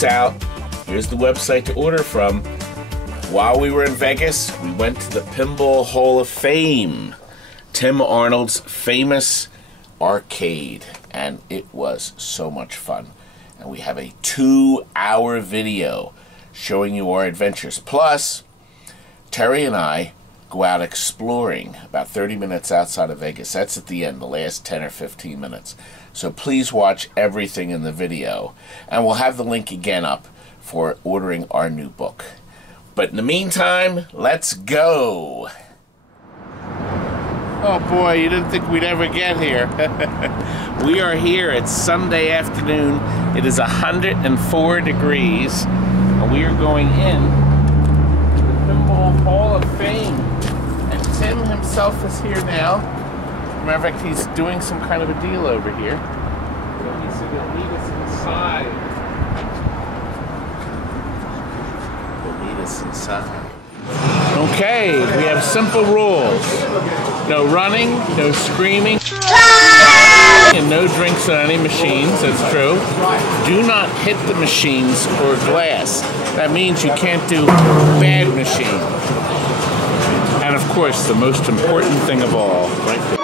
this out. Here's the website to order from. While we were in Vegas, we went to the Pinball Hall of Fame, Tim Arnold's famous arcade, and it was so much fun. And we have a 2-hour video showing you our adventures. Plus, Terry and I go out exploring about 30 minutes outside of Vegas. That's at the end, the last 10 or 15 minutes. So please watch everything in the video. And we'll have the link again up for ordering our new book. But in the meantime, let's go. Oh boy, you didn't think we'd ever get here. We are here. It's Sunday afternoon. It is 104 degrees. And we are going in to the Pinball Hall of Fame. And Tim himself is here now. Matter of fact, he's doing some kind of a deal over here. So he's going to lead us inside. Inside. Okay, we have simple rules. No running, no screaming, and no drinks on any machines, that's true. Do not hit the machines or glass. That means you can't do bad machine. And of course, the most important thing of all, right there.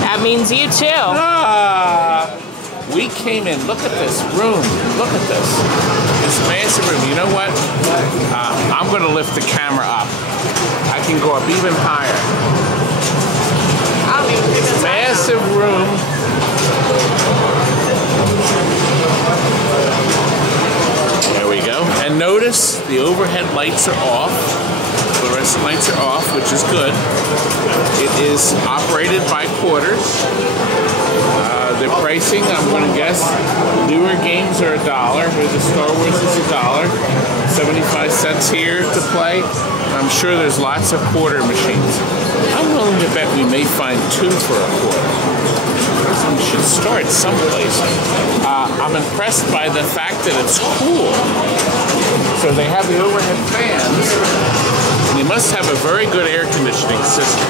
That means you too. We came in, look at this room, look at this massive room. You know what? I'm going to lift the camera up. I can go up even higher. This massive room. There we go. And notice the overhead lights are off. The rest of the lights are off, which is good. It is operated by quarters. The pricing, I'm going to guess, newer games are $1. Where the Star Wars is $1. 75 cents here to play. I'm sure there's lots of quarter machines. I'm willing to bet we may find 2 for $1. We should start someplace. I'm impressed by the fact that it's cool. So they have the overhead fans. They must have a very good air conditioning system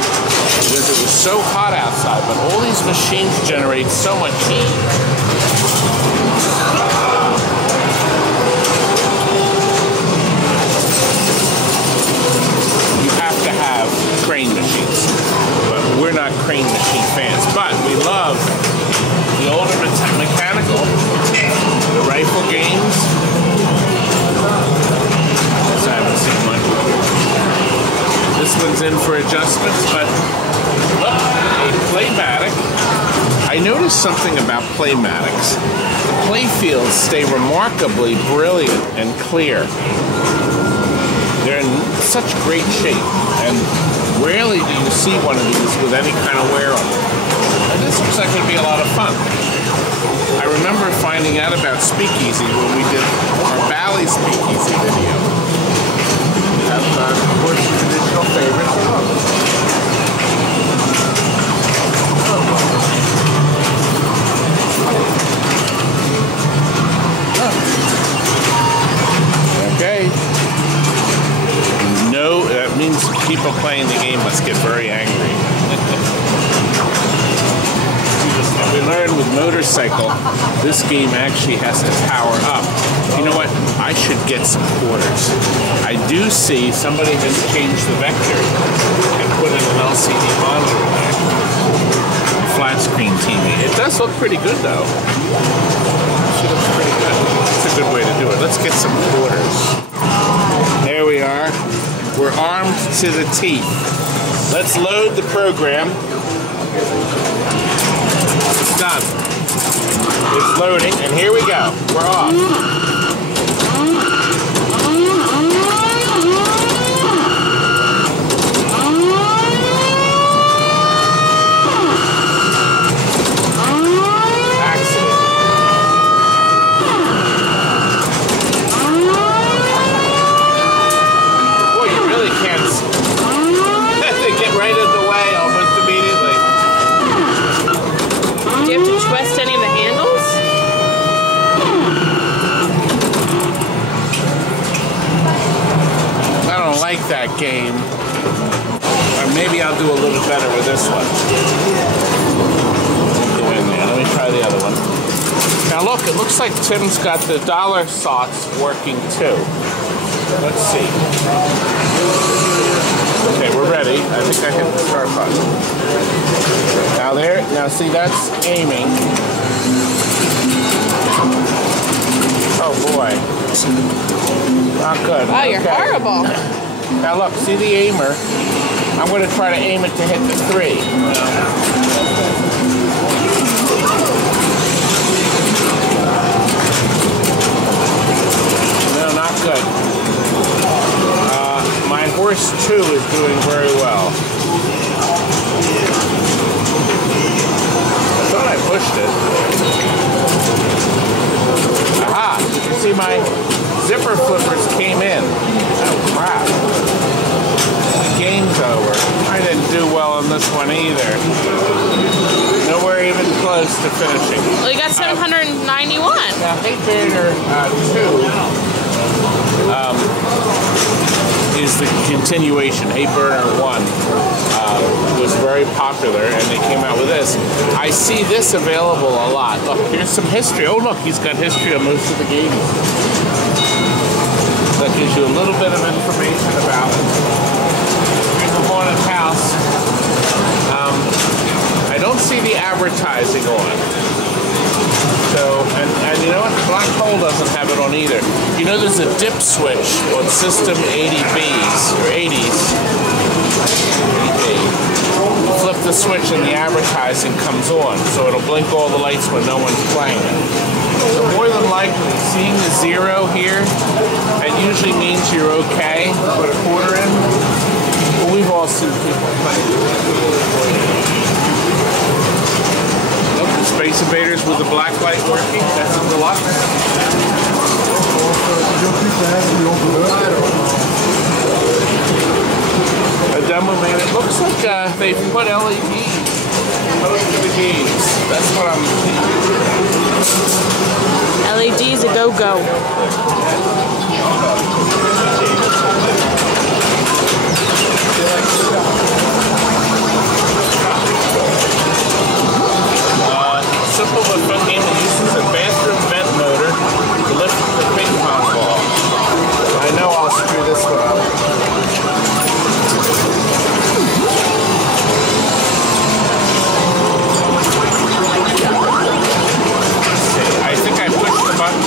because it was so hot outside, but all these machines generate so much heat. You have to have crane machines, but we're not crane machine fans. But we love the older mechanical, the rifle games. I haven't seen one. This one's in for adjustments, but look, a Playmatic. I noticed something about Playmatics. The play fields stay remarkably brilliant and clear. They're in such great shape, and rarely do you see one of these with any kind of wear on them. And this looks like it would be a lot of fun. I remember finding out about Speakeasy when we did our Bally Speakeasy video. That's, of course, the traditional favorite. Okay. No, that means people playing the game must get very angry. We learned with Motorcycle, this game actually has to power up. You know what? I should get some quarters. I do see somebody has changed the vector and put in an LCD monitor there. Flat screen TV. It does look pretty good though. She looks pretty good. It's a good way to do it. Let's get some quarters. There we are. We're armed to the teeth. Let's load the program. It's done. It's loading, and here we go. We're off. That game, or maybe I'll do a little better with this one. Now look, it looks like Tim's got the dollar slots working too. Let's see. Okay, we're ready. I think I hit the start button. Now see, that's aiming. Oh boy. Not good. Oh, you're horrible. Now look, see the aimer? I'm going to try to aim it to hit the 3. No, not good. My horse 2 is doing very well. I thought I pushed it. Aha! Did you see my zipper flippers came in? Oh crap. Game's over. I didn't do well on this one either. Nowhere even close to finishing. Well, you got 791. Now, Hey Burner 2 is the continuation. Hey Burner 1 was very popular, and they came out with this. I see this available a lot. Look, here's some history. Oh, look, he's got history on most of the games. That gives you a little bit of information about it. Here's the haunted house. I don't see the advertising on. So, and you know what? Black Hole doesn't have it on either. You know there's a dip switch on System 80Bs, or 80s. 80B. You flip the switch and the advertising comes on, so it'll blink all the lights when no one's playing it. So more than likely, seeing the 0 here, it usually means you're okay. Put a quarter in. Well, we've all seen people play. Look, the Space Invaders with the black light working. That's a deluxe. A demo man. It looks like they've put LEDs in most of the games. That's what I'm seeing. LEDs a go-go. Simple but fun game that uses a bathroom vent motor to lift the ping pong ball. I know I'll screw this one up. Let's see. I think I pushed the button.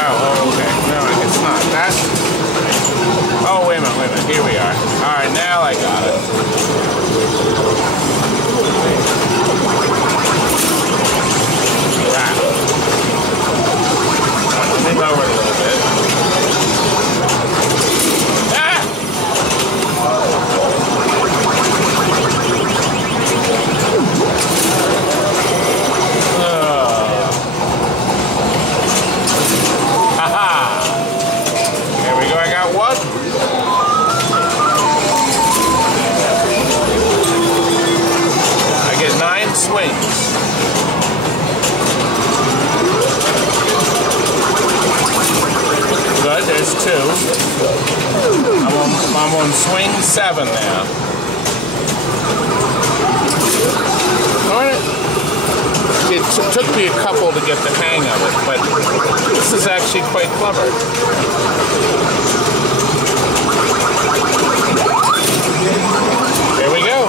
Oh, okay. No, it's not. That. Oh, wait a minute. Here we are. All right, now I got it. Crap. I'll move over a little bit. Ah! Haha! There we go. I got one. I get 9 swings. Good, there's 2. I'm on swing 7 now. Alright. It took me a couple to get the hang of it, but this is actually quite clever. There we go.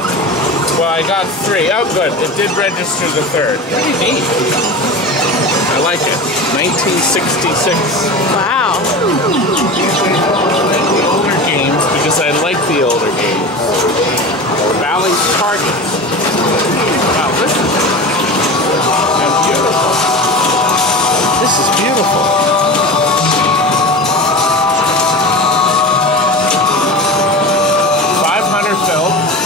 Well, I got 3. Oh, good. It did register the 3rd. Pretty neat. I like it. 1966. Wow. The older games, because I like the older games. Valley's Targets. Wow, listen. And beautiful. This is beautiful. $500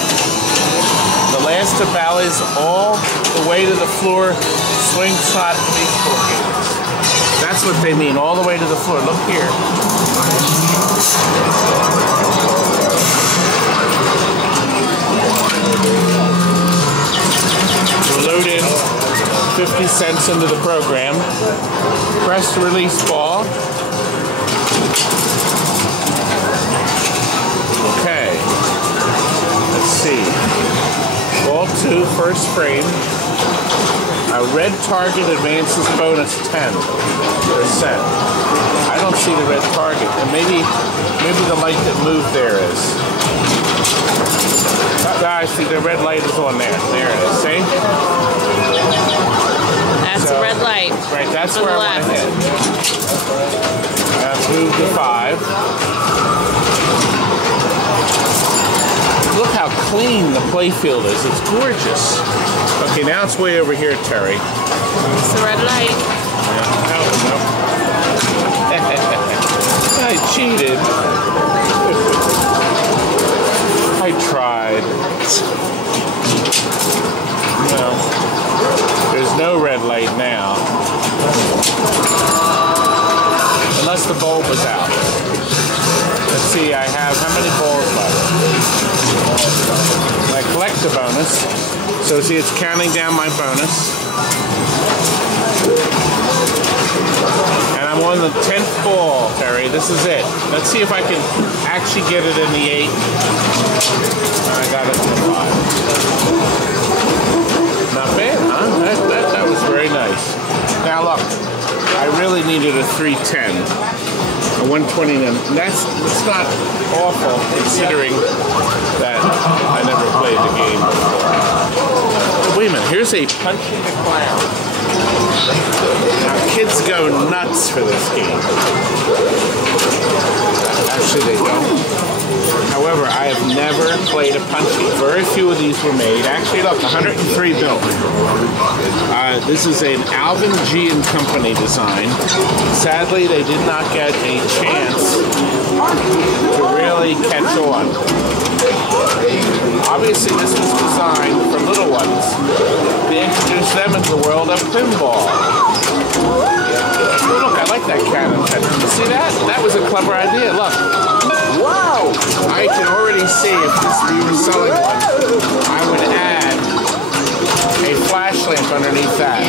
the last of Bally's all the way to the floor swing slot baseball games. That's what they mean, all the way to the floor. Look here. We'll load in 50 cents into the program. Press release ball. Okay. Let's see. Ball 2, first frame. I red target advances bonus 10%. I don't see the red target, and maybe the light that moved there is. I see the red light is on there. There it is. See? That's the red light. Right, that's where I want to hit. Move to 5. Look how clean the playfield is. It's gorgeous. Okay, now it's way over here, Terry. It's the red light. No. I cheated. I tried. No. There's no red light now. Unless the bulb is out. Let's see, I have how many balls left? I collect the bonus. So see, it's counting down my bonus. And I'm on the 10th ball, Terry. This is it. Let's see if I can actually get it in the 8. I got it in the 5. Not bad, huh? That was very nice. Now look, I really needed a 310. A 129. It's not awful considering that I never played the game before. Wait a minute, here's a Punching the Clown. Now kids go nuts for this game. Actually they don't. However, I have never played a Punchy. Very few of these were made. Actually, look, 103 built. This is an Alvin G & Company design. Sadly, they did not get a chance to really catch on. Obviously, this was designed for little ones to introduce them into the world of pinball. Oh, look, I like that cannon. You see that? That was a clever idea. Look. Wow! I can already see if we were selling one, I would add a flash lamp underneath that.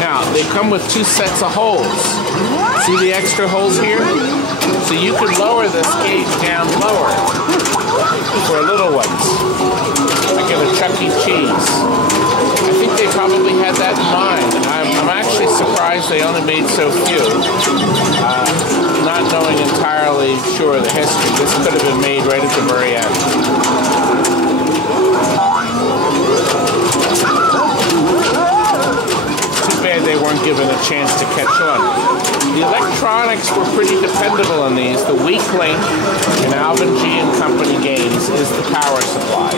Now, they come with 2 sets of holes. See the extra holes here? So you could lower this gauge down lower for little ones. Like in a Chuck E. Cheese. I think they probably had that in mind. I'm actually surprised they only made so few. Not knowing entirely sure of the history, this could have been made right at the very end. Too bad they weren't given a chance to catch on. The electronics were pretty dependable in these. The weak link in Alvin G & Company games is the power supply.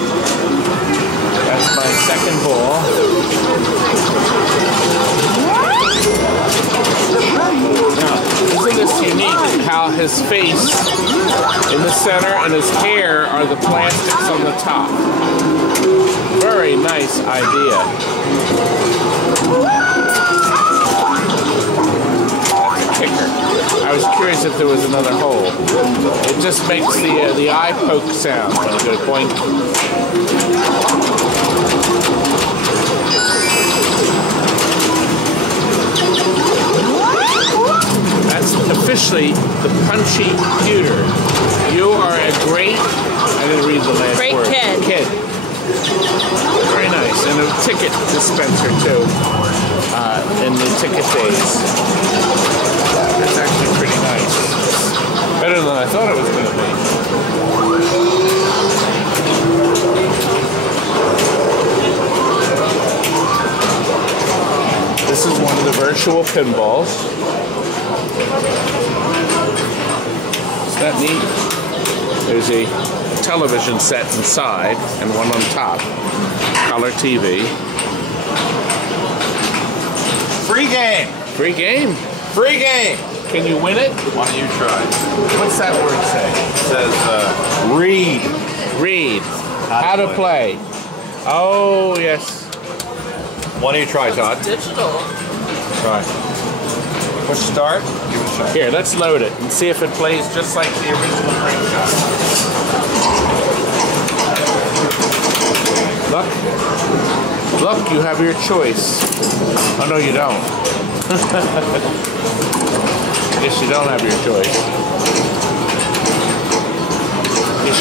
That's my second ball. Now, isn't this unique how his face in the center and his hair are the plastics on the top? Very nice idea. That's a kicker. I was curious if there was another hole. It just makes the eye poke sound when you go boink. That's officially the Punchy computer. You are a great, I didn't read the last word. Great kid. Very nice. And a ticket dispenser too, in the ticket days. That's actually pretty nice. Better than I thought it was going to be. This is one of the virtual pinballs. Isn't that neat? There's a television set inside and one on top. Color TV. Free game! Free game? Free game! Can you win it? Why don't you try? What's that word say? It says, read. Read. How to play. Oh, yes. Why don't you try, Todd? Digital. Try. Push start. Give it a shot. Here, let's load it and see if it plays just like the original frame shot. Look. Look, you have your choice. Oh, no, you don't. Yes, you don't have your choice.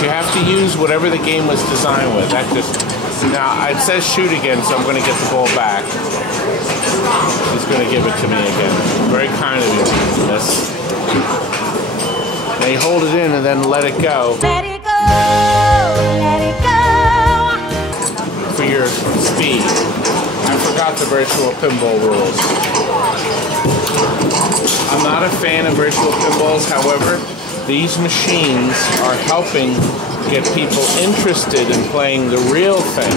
you have to use whatever the game was designed with. That just now it says shoot again, so I'm going to get the ball back. He's going to give it to me again. Very kind of you. Yes. Now you hold it in and then let it go. Let it go, let it go. For your speed. I forgot the virtual pinball rules. I'm not a fan of virtual pinballs, however, these machines are helping get people interested in playing the real thing.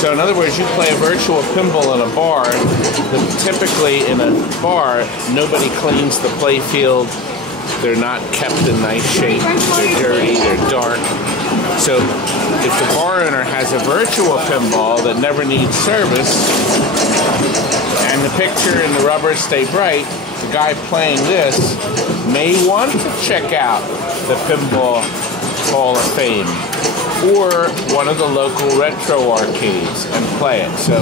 So in other words, you play a virtual pinball in a bar, but typically in a bar, nobody cleans the play field. They're not kept in nice shape. They're dirty, they're dark. So if the bar owner has a virtual pinball that never needs service, and the picture and the rubber stay bright, the guy playing this may want to check out the Pinball Hall of Fame or one of the local retro arcades and play it. So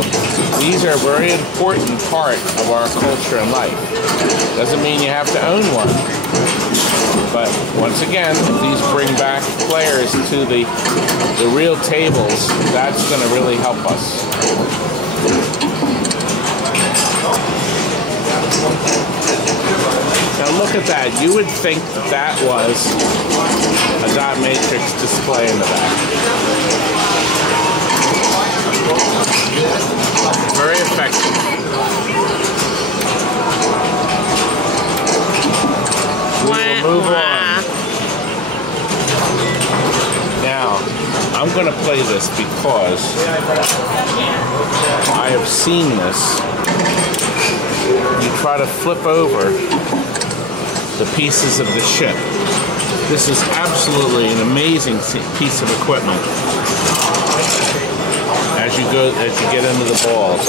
these are a very important part of our culture and life. Doesn't mean you have to own one. But once again, if these bring back players to the real tables, that's going to really help us. Now look at that. You would think that was a dot matrix display in the back. Very effective. We'll move on. Now, I'm going to play this because I have seen this. You try to flip over the pieces of the ship. This is absolutely an amazing piece of equipment. As you get into the balls,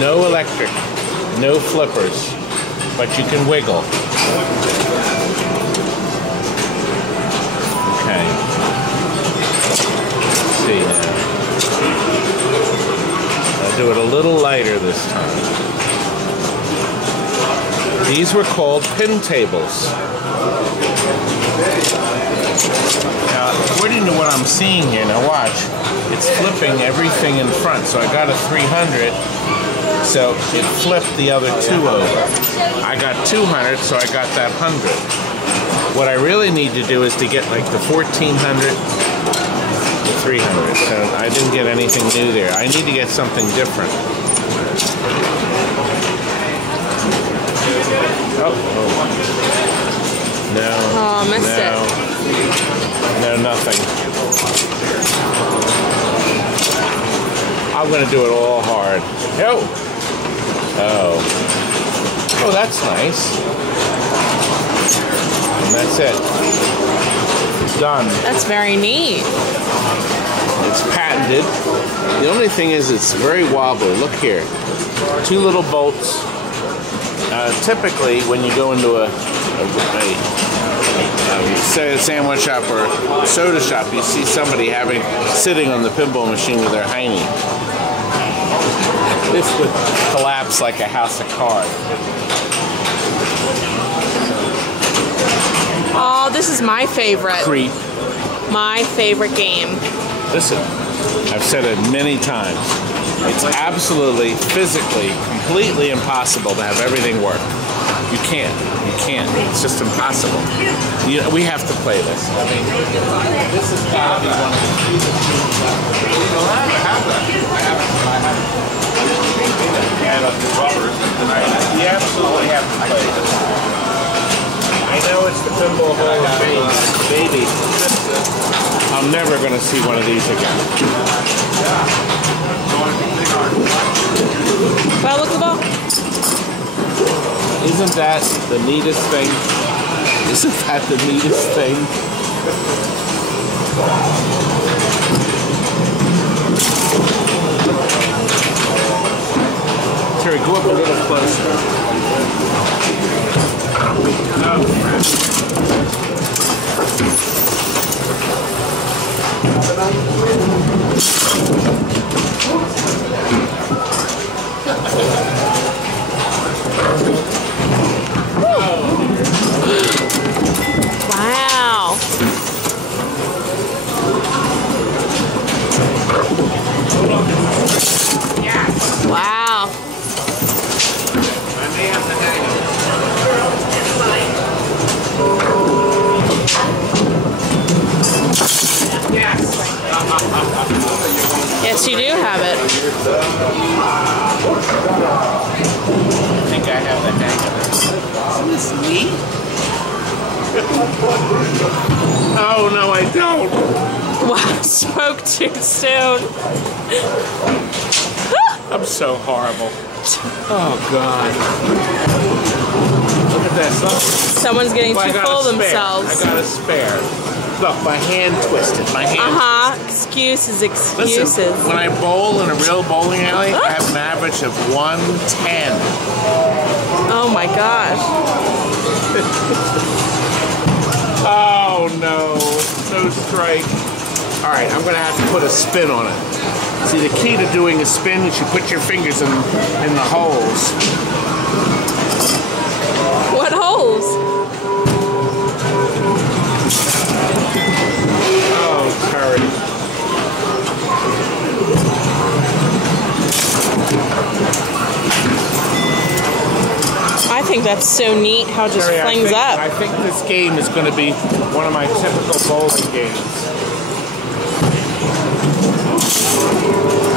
no electric, no flippers, but you can wiggle. Okay. Let's see now. I'll do it a little lighter this time. These were called pin tables. Now, according to what I'm seeing here, now watch, it's flipping everything in front. So I got a 300, so it flipped the other two over. I got 200, so I got that 100. What I really need to do is to get like the 1400, the 300. So I didn't get anything new there. I need to get something different. Oh. No. Oh, missed it. No, nothing. I'm going to do it all hard. Oh. Oh, that's nice. And that's it. Done. That's very neat. It's patented. The only thing is it's very wobbly. Look here. Two little bolts. Typically, when you go into a sandwich shop or soda shop, you see somebody sitting on the pinball machine with their hiney. This would collapse like a house of cards. Oh, this is my favorite. Creep. My favorite game. Listen, I've said it many times. It's absolutely, physically, completely impossible to have everything work. You can't. You can't. It's just impossible. We have to play this. I mean, this is got to be one of the few. I have that. And the rubbers. You absolutely have to play this. I know it's the Pinball Hall of Fame, baby. I'm never going to see one of these again. Well, look at the ball. Isn't that the neatest thing? Isn't that the neatest thing? Terry, go up a little closer. Yes, you do have it. I think I have the hang of it. Isn't this neat? Oh, no, I don't. Wow, spoke too soon. I'm so horrible. Oh, God. Look at this. Look. Someone's getting Well, too full of themselves. I got a spare. Look, my hand twisted. My hand. Excuses, excuses. Listen, when I bowl in a real bowling alley, I have an average of 110. Oh my gosh. Oh no, no strike. All right, I'm gonna have to put a spin on it. See, the key to doing a spin is you put your fingers in the holes. What holes? Oh, Terry. I think that's so neat how it just Terry, flings up. I think this game is going to be one of my typical bowling games.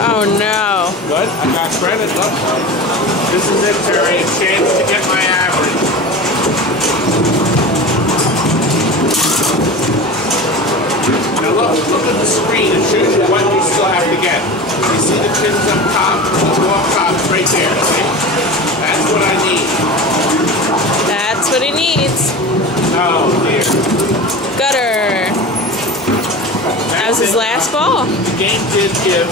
Oh no. What? I got credit. Look. This is it, Terry. A chance to get my average. Now look at the screen. It shows you what you still have to get. You see the pins up top? Two up top, right there. See? That's what I need. That's what he needs. Oh dear. Gutter. That was his last ball. The game did give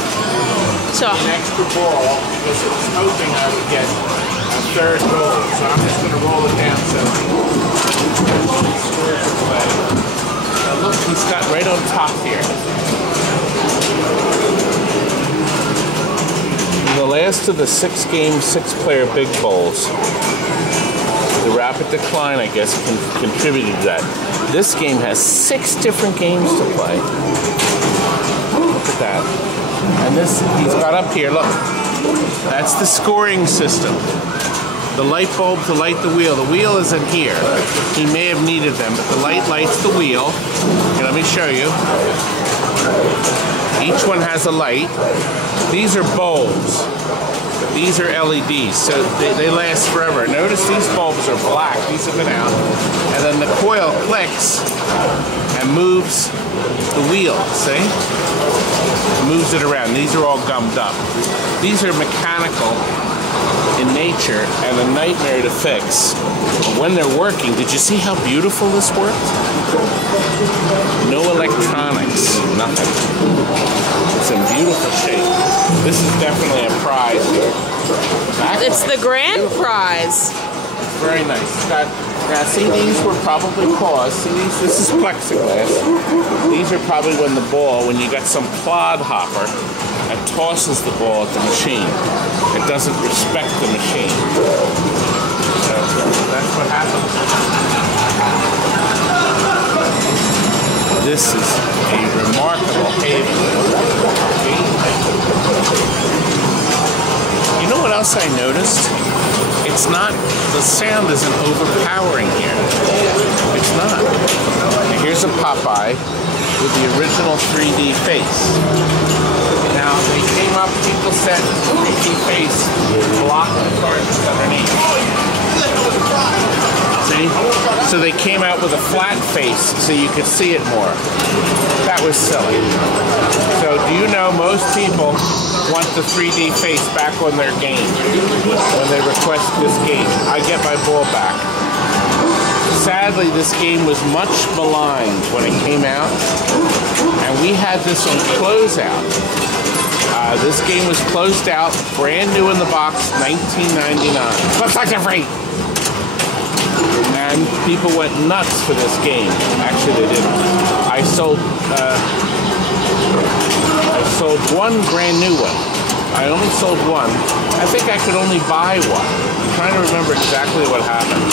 So, an extra ball because it was hoping I would get a third goal. So I'm just going to roll it down so scores are played. Now look, he's got right on top here. The last of the 6-game, 6-player big bowls. The rapid decline, I guess, contributed to that. This game has 6 different games to play. Look at that. And this, he's got up here, look. That's the scoring system. The light bulb to light the wheel. The wheel isn't here. He may have needed them, but the light lights the wheel. Okay, let me show you. Each one has a light. These are bulbs. These are LEDs, so they last forever. Notice these bulbs are black. These have been out. And then the coil clicks and moves the wheel, see? Moves it around. These are all gummed up. These are mechanical in nature and a nightmare to fix. But when they're working, did you see how beautiful this worked? No electronics, nothing. It's in beautiful shape. This is definitely a prize here. it's the grand prize. Very nice. It's got, now see, these were probably paused. See these? This is plexiglass. These are probably when you got some clodhopper that tosses the ball at the machine. It doesn't respect the machine. So that's what happens. This is a remarkable haven. You know what else I noticed? It's not, the sound isn't overpowering here. It's not. Now here's a Popeye with the original 3D face. Now they came up, people said 3D face blocked the cards underneath. See? So they came out with a flat face so you could see it more. That was silly. So do you know most people want the 3D face back on their game when they request this game? I get my ball back. Sadly, this game was much maligned when it came out, and we had this on closeout. This game was closed out, brand new in the box, $19.99. Looks like they're free. And people went nuts for this game. Actually, they didn't. I sold one brand new one. I only sold one. I think I could only buy one. I'm trying to remember exactly what happened.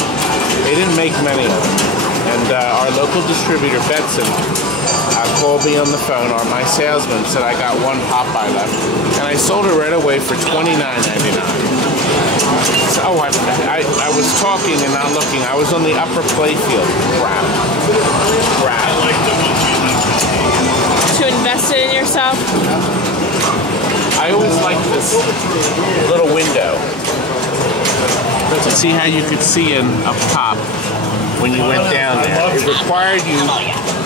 They didn't make many of them. And our local distributor, Betson, called me on the phone, or my salesman said I got one Popeye left. And I sold it right away for $29.99. So, oh, I was talking and not looking. I was on the upper playfield. Crap. To invest it in yourself? like this little window. To see how you could see in up top when you went down there. It required you,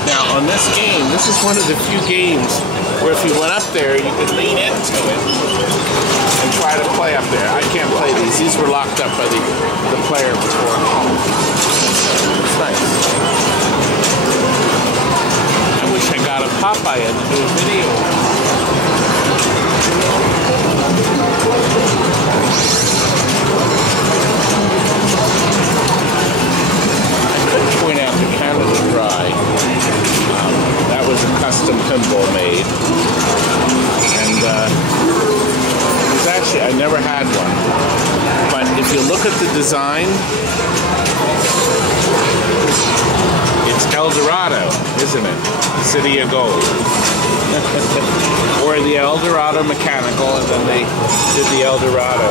now on this game, this is one of the few games where if you went up there, you could lean into it and try to play up there. I can't play these. These were locked up by the player before. It's nice. I wish I got a Popeye in to do a video. Point out the Canada Dry. That was a custom pinball made, and it was actually, I never had one, but if you look at the design, it's El Dorado, isn't it? City of Gold. Or the El Dorado Mechanical, and then they did the El Dorado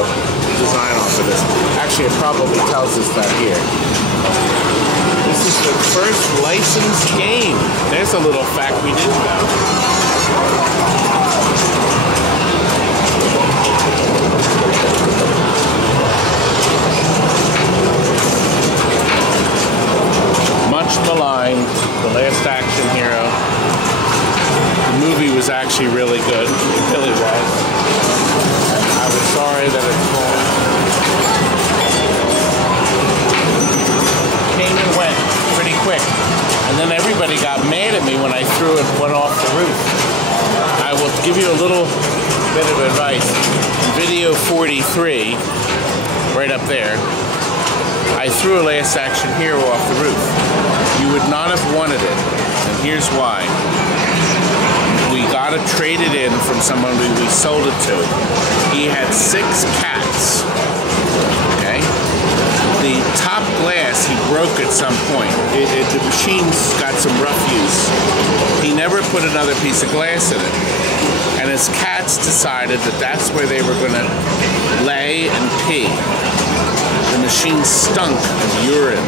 design off of this. Actually, it probably tells us that here. This is the first licensed game. There's a little fact we didn't know. Much maligned, The Last Action Hero. The movie was actually really good. It really was. I was sorry that it's gone. Came and went pretty quick, and then everybody got mad at me when I threw it went off the roof. I will give you a little bit of advice. Video 43, right up there, I threw a Last Action Hero off the roof. You would not have wanted it, and here's why. We got it traded in from someone we sold it to. He had 6 cats. Okay? The top glass he broke at some point. The machine's got some rough use. He never put another piece of glass in it. And his cats decided that that's where they were going to lay and pee. The machine stunk of urine.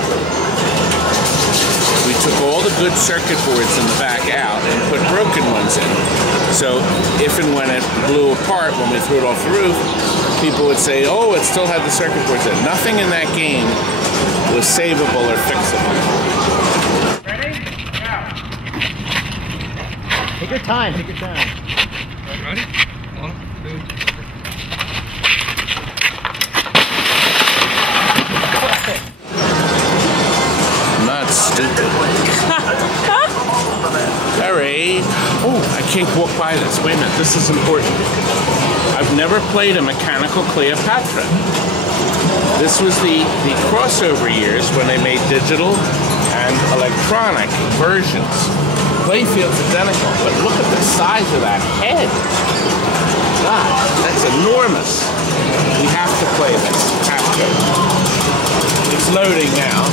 We took all the good circuit boards in the back out and put broken ones in. So if and when it blew apart when we threw it off the roof, people would say, oh, it still had the circuit boards in. Nothing in that game was savable or fixable. Ready? Now. Take your time, take your time. Ready? 1, 2, 3. Not stupid. Terry. Oh, I can't walk by this. Wait a minute, this is important. I've never played a mechanical Cleopatra. This was the crossover years when they made digital and electronic versions. Playfield's identical, but look at the size of that head. God, that's enormous. We have to play this. Have to. It's loading now.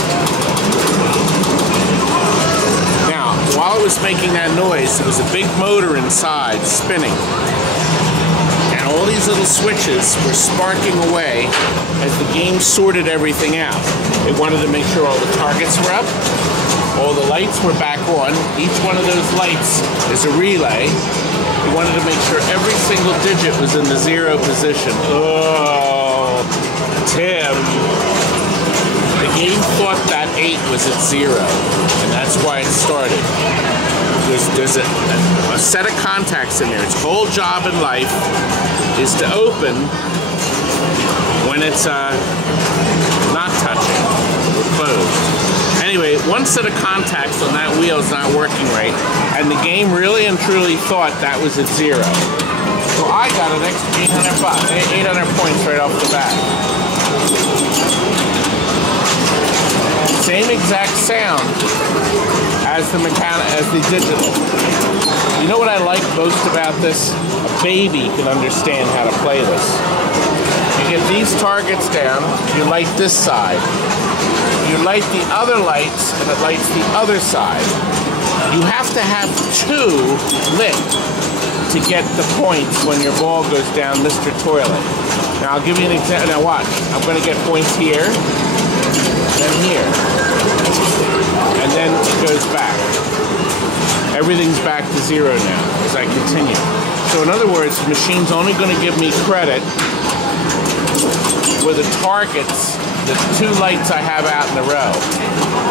Now, while it was making that noise, there was a big motor inside spinning. And all these little switches were sparking away as the game sorted everything out. It wanted to make sure all the targets were up, all the lights were back on. Each one of those lights is a relay. We wanted to make sure every single digit was in the 0 position. Oh, Tim. The game thought that 8 was at 0, and that's why it started. There's a set of contacts in there. Its whole job in life is to open when it's not touching or closed. Anyway, one set of contacts on that wheel is not working right, and the game really and truly thought that was at 0. So I got an extra 800 points right off the bat. Same exact sound as the digital. You know what I like most about this? A baby can understand how to play this. You get these targets down, you light this side. You light the other lights, and it lights the other side. You have to have 2 lit to get the points when your ball goes down Mr. Toilet. Now I'll give you an example. Now watch. I'm going to get points here, then here, and then it goes back. Everything's back to 0 now as I continue. So in other words, the machine's only going to give me credit with the targets, the 2 lights I have out in a row.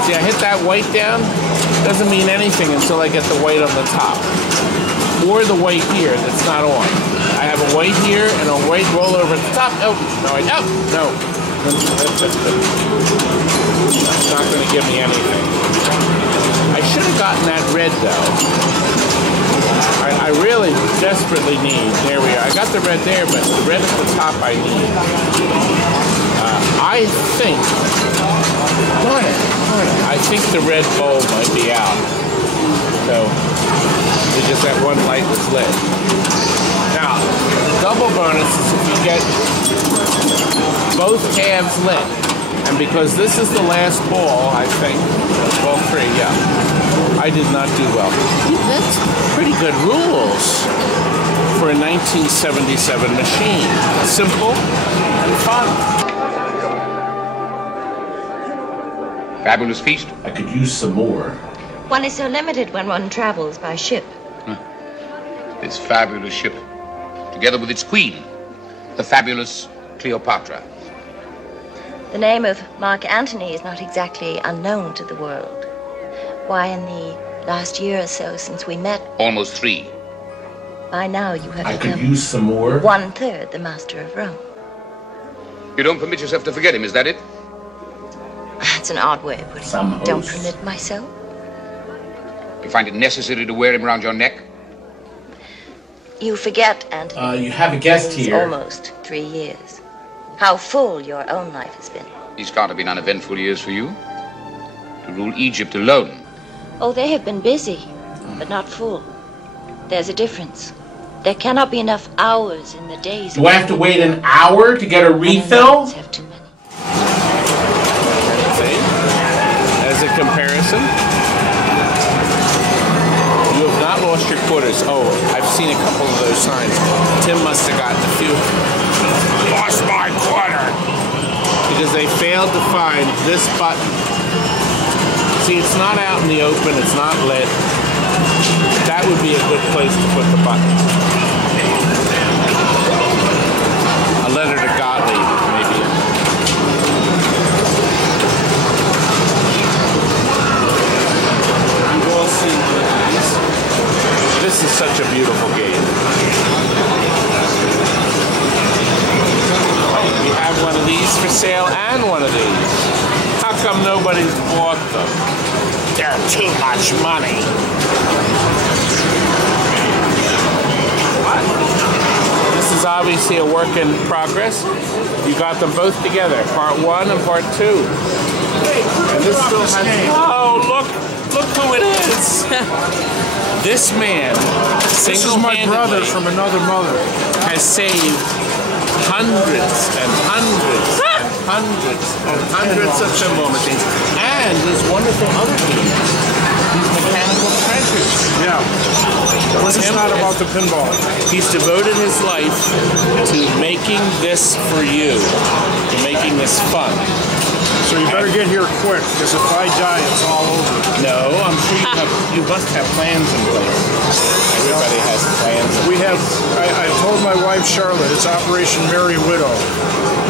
See, I hit that white down, doesn't mean anything until I get the white on the top. Or the white here that's not on. I have a white here and a white roll over at the top. Oh, no, no. It's not going to give me anything. I should have gotten that red though. I really desperately need. There we are. I got the red there, but the red at the top I need. I think. Darn it. I think the red bulb might be out. So, because that one light was lit. Now, double bonus is if you get both halves lit. And because this is the last ball, I think, ball 3, yeah, I did not do well. That's pretty good rules for a 1977 machine. Simple and fun. Fabulous feast. I could use some more. One is so limited when one travels by ship. This fabulous ship, together with its queen, the fabulous Cleopatra. The name of Mark Antony is not exactly unknown to the world. Why, in the last year or so since we met, Almost 3. by now you have I could become use some more. 1/3 the master of Rome. You don't permit yourself to forget him, is that it? That's an odd way of putting Some it. Don't hosts. permit myself. You find it necessary to wear him around your neck? You forget, Antony. You have a guest It's here. almost 3 years. How full your own life has been. These can't have been uneventful years for you. To rule Egypt alone. Oh, they have been busy, but not full. There's a difference. There cannot be enough hours in the days. Do I have to wait an hour to get a refill? Nights have too many. See? As a comparison, you have not lost your quarters. Oh, I've seen a couple of those signs. Tim must have gotten a few. Lost my quarter! Because they failed to find this button. See, it's not out in the open, it's not lit. That would be a good place to put the button. A letter to Gottlieb, maybe. You've all seen these. This is such a beautiful game. We have one of these for sale and one of these. How come nobody's bought them? They're too much money. What? This is obviously a work in progress. You got them both together, part 1 and part 2. And this still has. Oh, look who it is! This man, This is my brother from another mother. has saved hundreds and hundreds and hundreds and hundreds of pinball machines and his wonderful other games, these mechanical treasures. Yeah. This is not about the pinball. He's devoted his life to making this for you, to making this fun. So you better get here quick, because if I die, it's all over. No, I'm sure you must have plans in place. Everybody has plans. We have, I told my wife Charlotte, it's Operation Merry Widow.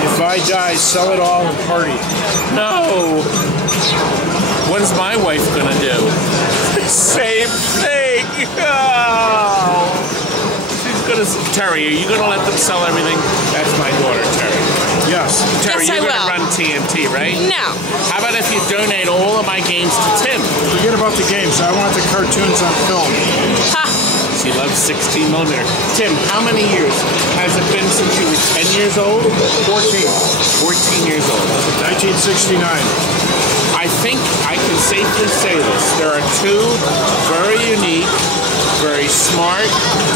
If I die, sell it all and party. No. What's my wife gonna do? Same thing. Oh. She's gonna. Terry, are you gonna let them sell everything? That's my daughter, Terry. Yes. Terry, Yes, I you're gonna will. run TNT, right? No. How about if you donate all of my games to Tim? Forget about the games. I want the cartoons on film. Ha! She loves 16mm. Tim, how many years has it been since you were 10 years old? 14. 14 years old. 1969. I think I can safely say this. There are two very unique, very smart,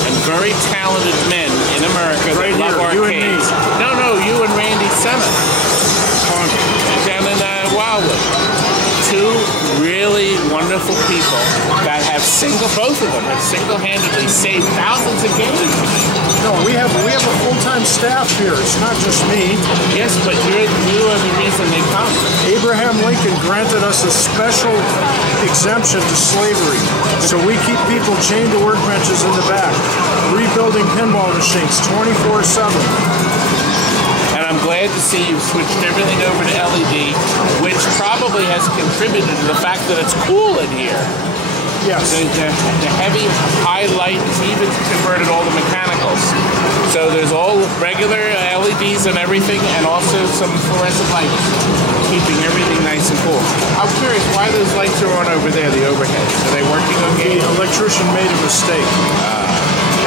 and very talented men in America that Right love here, you and arcades. me. No, you and Randy Semmett down in Wildwood. Two really wonderful people that have both of them have single-handedly saved thousands of games. No, we have a full-time staff here. It's not just me. Yes, but you are the reason they come. Abraham Lincoln granted us a special exemption to slavery. So we keep people chained to workbenches in the back, rebuilding pinball machines 24/7. And I'm glad to see you've switched everything over to LED, which probably has contributed to the fact that it's cool in here. Yes. The heavy high lights even converted all the mechanicals. So there's all regular LEDs and everything, and also some fluorescent lights, keeping everything nice and cool. I'm curious why those lights are on over there, the overheads. Are they working okay? The electrician made a mistake.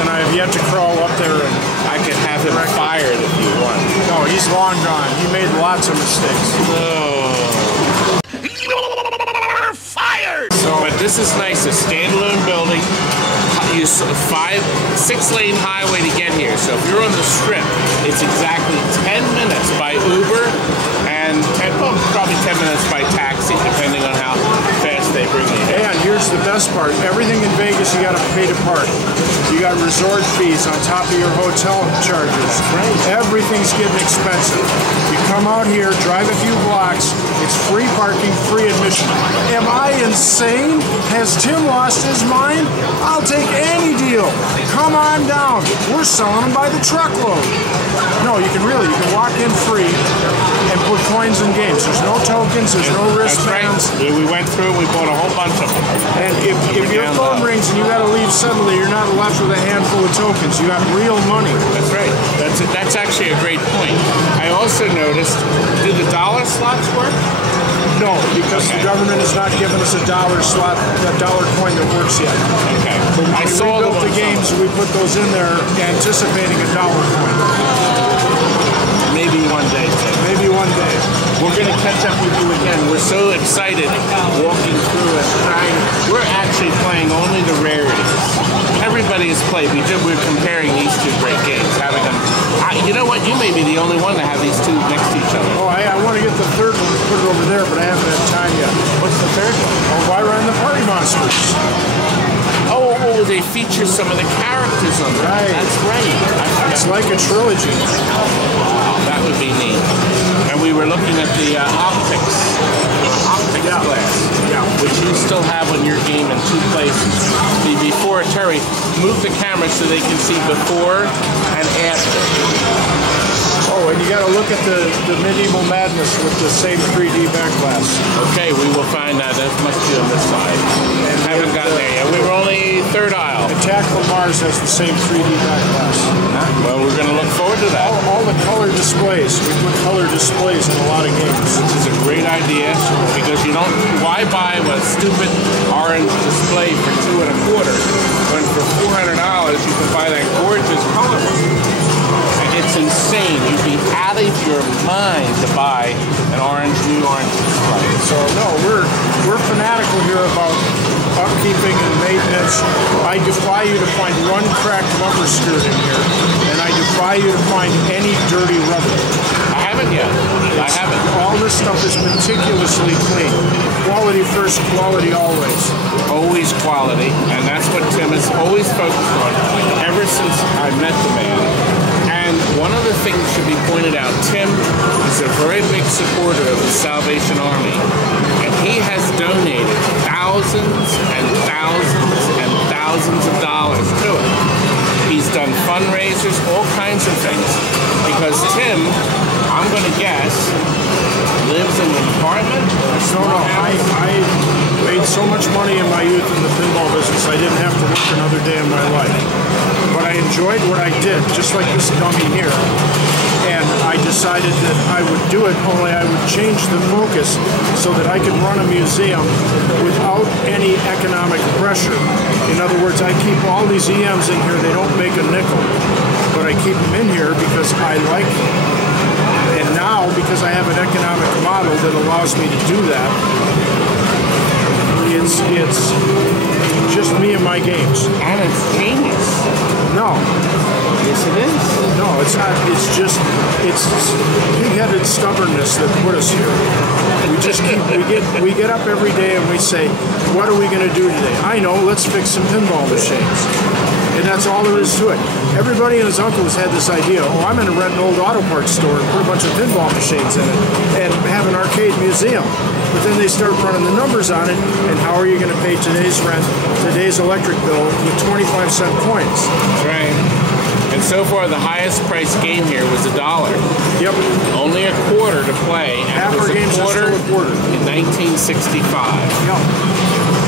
And I have yet to crawl up there and I could have him fired if you want. No, he's long gone. He made lots of mistakes. Oh. You're fired! But this is nice, a standalone building. Use 6-lane highway to get here. So if you're on the strip, it's exactly 10 minutes by Uber and probably 10 minutes by taxi, depending on how fast they bring you in. And here's the best part. Everything in Vegas you got to pay to park. You got resort fees on top of your hotel charges. That's right. Everything's getting expensive. You come out here, drive a few blocks, it's free parking, free admission. Am I insane? Has Tim lost his mind? I'll take any deal. Come on down. We're selling them by the truckload. No, you can walk in free and put coins in games. There's no tokens, there's no wristbands. Right. We went through, we bought a whole bunch of them. And if your phone rings and you got to leave suddenly, you're not left with a handful of tokens. You got real money. That's right. That's actually a great point. I also noticed, do the dollar slots work? No, because the government has not given us a dollar slot, a dollar coin that works yet. Okay. But when we rebuilt the games, we put those in there anticipating a dollar coin. Maybe one day, Tim. Maybe one day. We're going to catch up with you again. We're so excited walking through and trying. We're actually playing only the rarities. Everybody has played. We're comparing these two great games, having them. You know what? You may be the only one to have these two next to each other. Oh, I want to get the third one and put it over there, but I haven't had time yet. What's the third one? Oh, Byron the Party Monsters. Oh, they feature some of the characters on them. Right. That's right. It's like a trilogy. Wow, that would be neat. And we were looking at the optics glass, which you still have on your game in two places. Before, Terry, move the camera so they can see before and after. Oh, and you got to look at the Medieval Madness with the same 3D back glass. Okay, we will find that. That must be on this side. And haven't gotten there yet. We were only third aisle. Attack from Mars has the same 3D back glass. Well, we're going to look forward to that. All the color displays. We put color displays in a lot of games. This is a great idea because you don't. Why buy a stupid orange display for $2.25 when for $400 you can buy that gorgeous color one? It's insane. You'd be out of your mind to buy an new orange display. So no, we're fanatical here about upkeeping and maintenance. I defy you to find one cracked lumber skirt in here, and I defy you to find any dirty rubber. I haven't yet. I haven't. All this stuff is meticulously clean. Quality first, quality always. Always quality, and that's what Tim has always focused on ever since I met the man. And one other thing should be pointed out, Tim is a very big supporter of the Salvation Army, and he has donated thousands and thousands and thousands of dollars to it. He's done fundraisers, all kinds of things, because Tim, I'm going to guess, lives in an apartment? No, I made so much money in my youth in the pinball business, I didn't have to work another day in my life. But I enjoyed what I did, just like this dummy here. And I decided that I would do it, only I would change the focus so that I could run a museum without any economic pressure. In other words, I keep all these EMs in here, they don't make a nickel. But I keep them in here because I like them. And now, because I have an economic model that allows me to do that, it's just me and my games. And it's genius. No. Yes, it is. No, it's not. It's just, it's pig-headed stubbornness that put us here. We just we get up every day and we say, what are we going to do today? I know, let's fix some pinball machines. And that's all there is to it. Everybody and his uncles had this idea, oh, I'm going to rent an old auto parts store and put a bunch of pinball machines in it and have an arcade museum. But then they start running the numbers on it, and how are you going to pay today's rent, today's electric bill with 25-cent coins? That's right. And so far, the highest priced game here was $1. Yep. Only a quarter to play. Half our games are still a quarter. In 1965. Yep.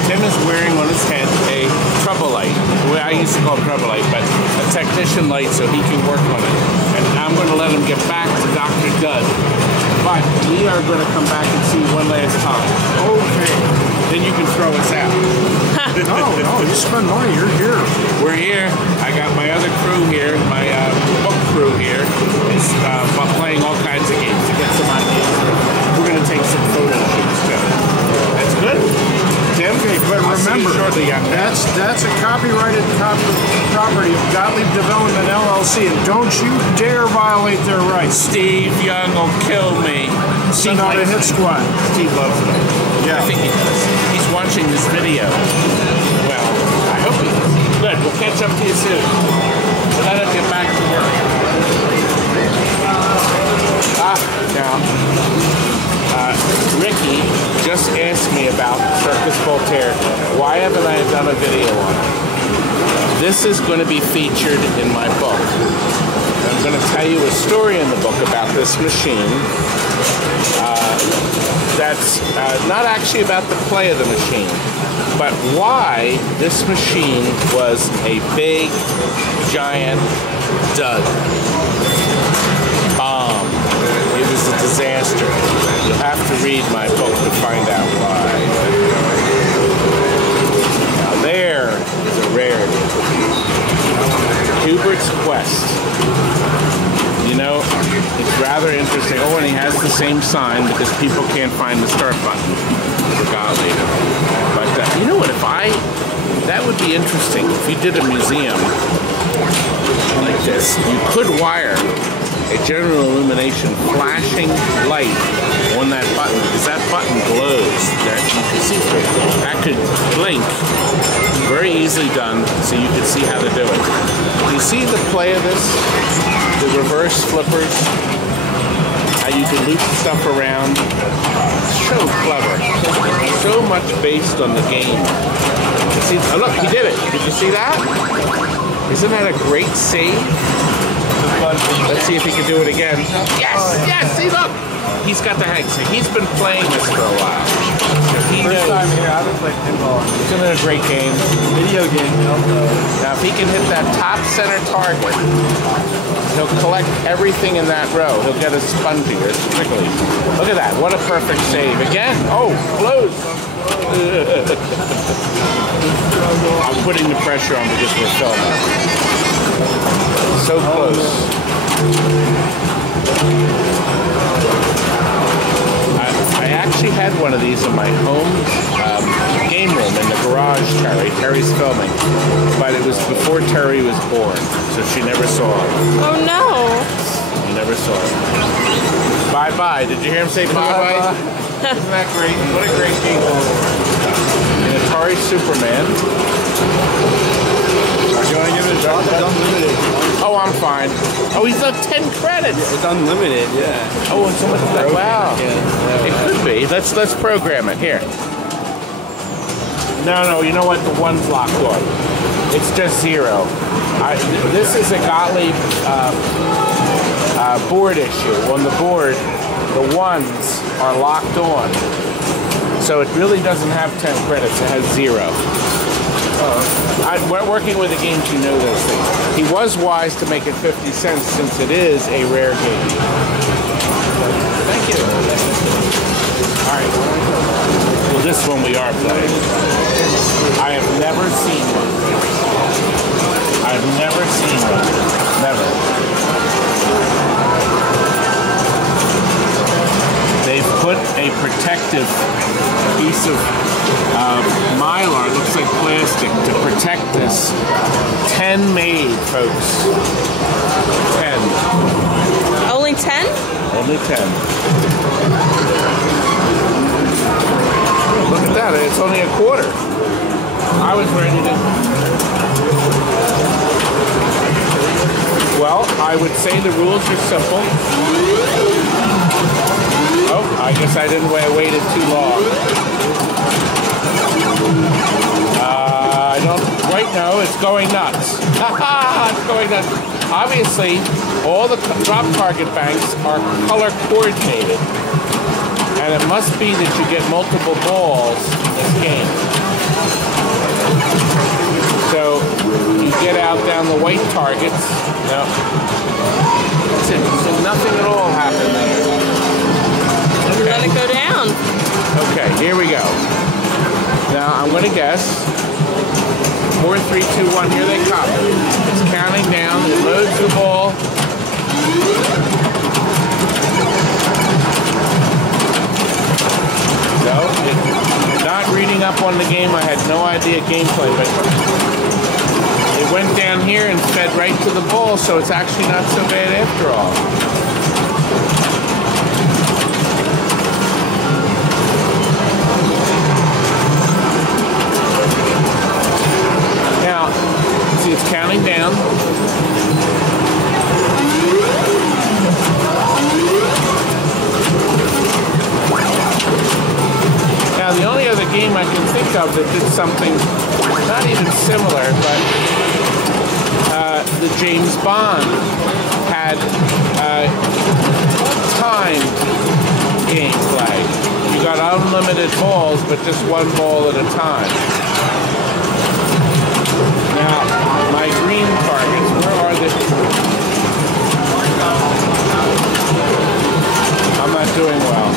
Tim is wearing on his head a trouble light. Well, I used to call it trouble light, but a technician light so he can work on it. And I'm going to let him get back to Dr. Dud. But we are going to come back and see one last time. Okay. Then you can throw us out. No, you spend money, you're here. We're here. I got my other crew here, my book crew here, is playing all kinds of games to get some ideas. We're going to take some photo shoots too. That's good. Tim, Okay, but remember, that's a copyrighted property of Gottlieb Development LLC, and don't you dare violate their rights. Steve Young will kill me. Send out a hit squad. Steve loves me. Yeah. I think he does. He's watching this video. Well, I hope he does. Good, we'll catch up to you soon. So let him get back to work. Ricky just asked me about Circus Voltaire. Why haven't I done a video on it? This is going to be featured in my book. I'm going to tell you a story in the book about this machine. That's not actually about the play of the machine, but why this machine was a big, giant dud. Bomb. It was a disaster. You'll have to read my book to find out why. Now there is a rarity. Hubert's Quest. You know, it's rather interesting. Oh, and he has the same sign because people can't find the start button for Gottlieb. But you know what, that would be interesting. If you did a museum like this, you could wire a general illumination flashing light on that button, because that button glows. That you can see through. That could blink. Very easily done, so you can see how to do it. Do you see the play of this? The reverse flippers? How you can loop stuff around. So clever. So much based on the game. See, oh look, he did it. Did you see that? Isn't that a great save? Let's see if he can do it again. Yes! Yes! See, look! He's got the hang. So he's been playing this for a while. First time here, I haven't played pinball. Isn't it a great game? Video game. Now, if he can hit that top center target, he'll collect everything in that row. He'll get a spongy or squiggly. Look at that. What a perfect save. Again. Oh, close. I'm putting the pressure on because we're filming. So close. I actually had one of these in my home game room in the garage, Terry. Terry's filming. But it was before Terry was born, so she never saw it. Oh no! You never saw it. Bye-bye. Did you hear him say bye-bye? Isn't that great? What a great game. An Atari Superman. You want to give it a shot? It's unlimited. Oh, I'm fine. Oh, he's up 10 credits. It's unlimited, yeah. Oh, and so much of that. Wow. Yeah. It could be. Let's program it. Here. No, you know what? The one's locked on. It's just 0. This is a Gottlieb board issue. On the board, the ones are locked on. So it really doesn't have 10 credits. It has 0. Working with the games, you know those things. He was wise to make it 50 cents since it is a rare game. Thank you. All right. Well, this one we are playing. I have never seen one. I've never seen one. Never. They've put a protective piece of mylar, looks like plastic to protect this. 10 made, folks. 10. Only 10? Only 10. Look at that, it's only a quarter. I was ready to... Well, I would say the rules are simple. Oh, I guess I didn't wait it too long. I don't quite know. It's going nuts. It's going nuts. Obviously, all the drop target banks are color coordinated. And it must be that you get multiple balls in this game. So you get out down the white targets. No. That's it. So nothing at all happened there. Okay. Let it go down. Okay, here we go. Now I'm going to guess. 4, 3, 2, 1. Here they come. It's counting down. It loads the ball. No, not reading up on the game. I had no idea gameplay, but it went down here and fed right to the ball, so it's actually not so bad after all. Now, see, it's counting down. Now, the only other game I can think of that did something not even similar, but the James Bond had timed gameplay. You got unlimited balls, but just one ball at a time. Now, my green targets, where are they? I'm not doing well.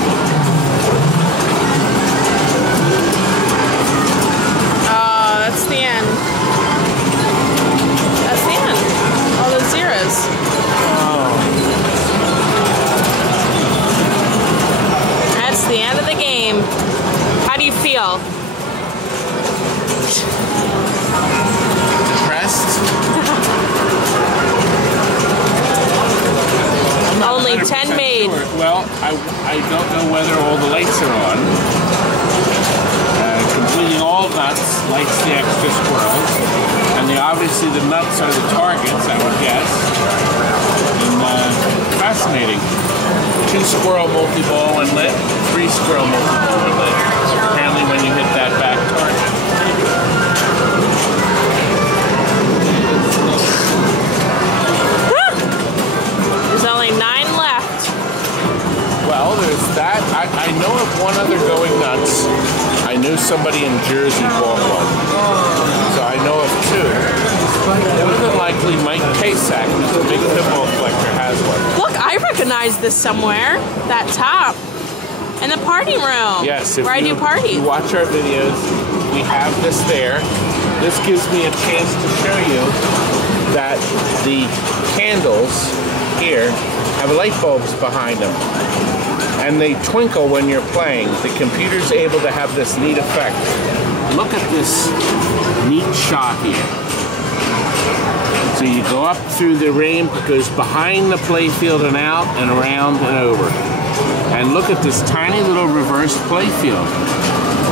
That's the end. That's the end. All those zeros. Oh. That's the end of the game. How do you feel? Depressed? Only 10 made. Sure. Well, I don't know whether all the lights are on. Completing all nuts lights the extra squirrels, and obviously the nuts are the targets, I would guess. And fascinating. 2 squirrel multi-ball when lit, 3 squirrel multi-ball when lit. Apparently when you hit that back target. There's only 9 left. Well, there's that. I know of one other Going Nuts. I knew somebody in Jersey bought one. So I know of 2. More than likely Mike Pasak, who's a big pinball collector, has one. Look, I recognize this somewhere. That top. In the party room. Yes. Where I do parties. If you watch our videos, we have this there. This gives me a chance to show you that the candles here have light bulbs behind them. And they twinkle when you're playing. The computer's able to have this neat effect. Look at this neat shot here. So you go up through the ramp, it goes behind the playfield and out and around and over. And look at this tiny little reversed playfield.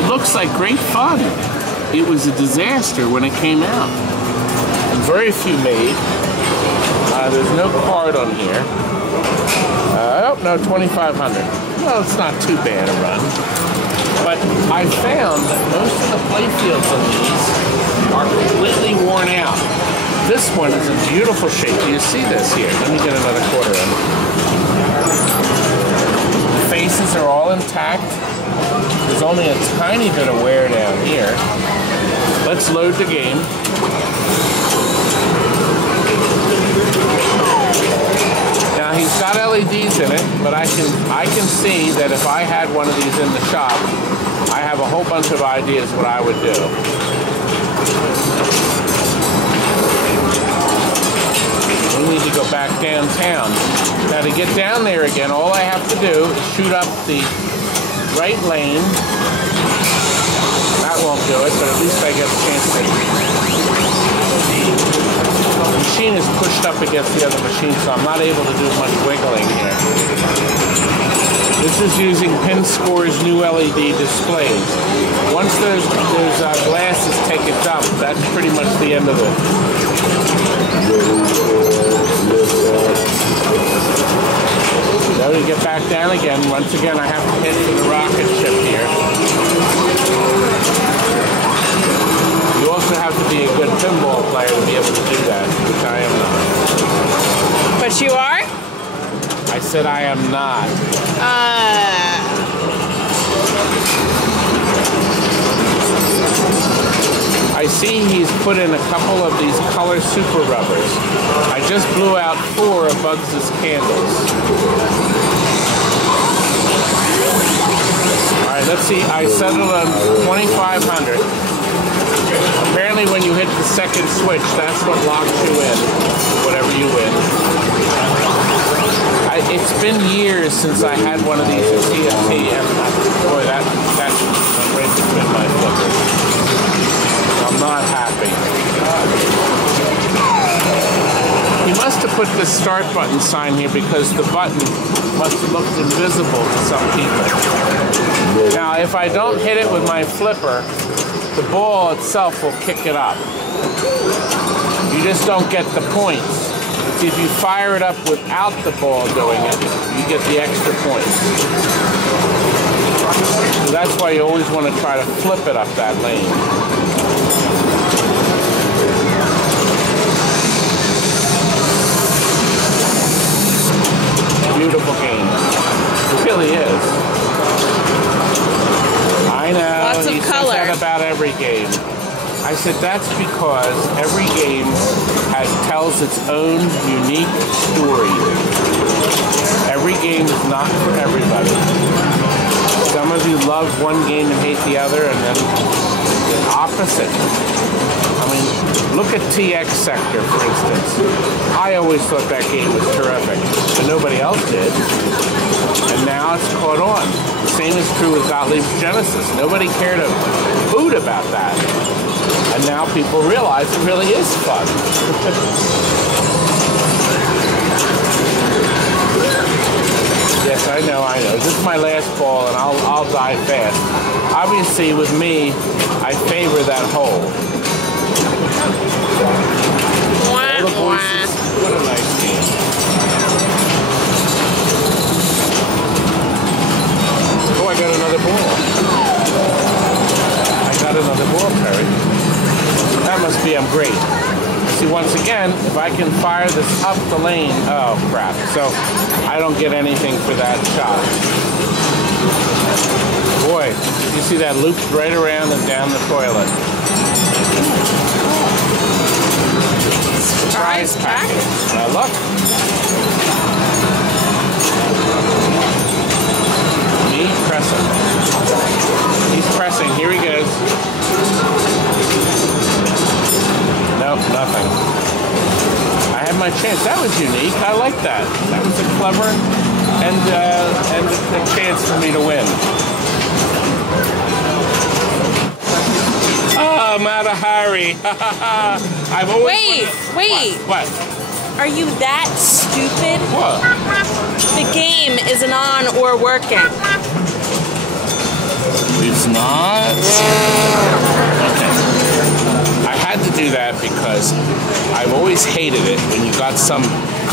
It looks like great fun. It was a disaster when it came out. And very few made. There's no card on here. Oh, no, 2,500. Well, it's not too bad a run. But I found that most of the playfields on these are completely worn out. This one is in beautiful shape. Do you see this here? Let me get another quarter in. The faces are all intact. There's only a tiny bit of wear down here. Let's load the game. Now he's got LEDs in it, but I can see that if I had one of these in the shop, I have a whole bunch of ideas what I would do. We need to go back downtown. Now to get down there again, all I have to do is shoot up the right lane. That won't do it, but at least I get a chance to. The machine is pushed up against the other machine, so I'm not able to do much wiggling here. This is using PinScore's new LED displays. Once those glasses take a dump, that's pretty much the end of it. Now to get back down again, once again I have to hit for the rocket ship here. You also have to be a good pinball player to be able to do that, which I am not. But you are? I said I am not. I see he's put in a couple of these color super rubbers. I just blew out 4 of Bugs' candles. Alright, let's see. I settled on 2,500. Apparently when you hit the second switch, that's what locks you in, whatever you win. It's been years since I had one of these at TNT, and boy, that's right between my flippers. I'm not happy. He must have put the start button sign here because the button must have looked invisible to some people. Now, if I don't hit it with my flipper, the ball itself will kick it up. You just don't get the points. If you fire it up without the ball doing it, you get the extra points. So that's why you always want to try to flip it up that lane. Beautiful game. It really is. I know. Lots of color. Says that about every game. I said that's because every game tells its own unique story. Every game is not for everybody. Some of you love one game and hate the other, and then the opposite. I mean, look at TX Sector, for instance. I always thought that game was terrific, but nobody else did. And now it's caught on. The same is true with Gottlieb's Genesis. Nobody cared a hoot about that. And now people realize it really is fun. Yes, I know. This is my last ball, and I'll die fast. Obviously, with me, I favor that hole. All the voices. What a nice game. Oh, I got another ball. I got another ball, Terry. That must be, I'm great. See, once again, if I can fire this up the lane, oh crap. So I don't get anything for that shot. Boy, you see that loop right around and down the toilet. Surprise package. Now look. Me pressing. He's pressing. Here he goes. Nope, nothing. I had my chance. That was unique. I like that. That was a clever and a chance for me to win. Oh, I'm out of hurry. I've always Wait. What? Are you that stupid? What? The game isn't on or working. It's not. Okay. I had to do that because I've always hated it when you got some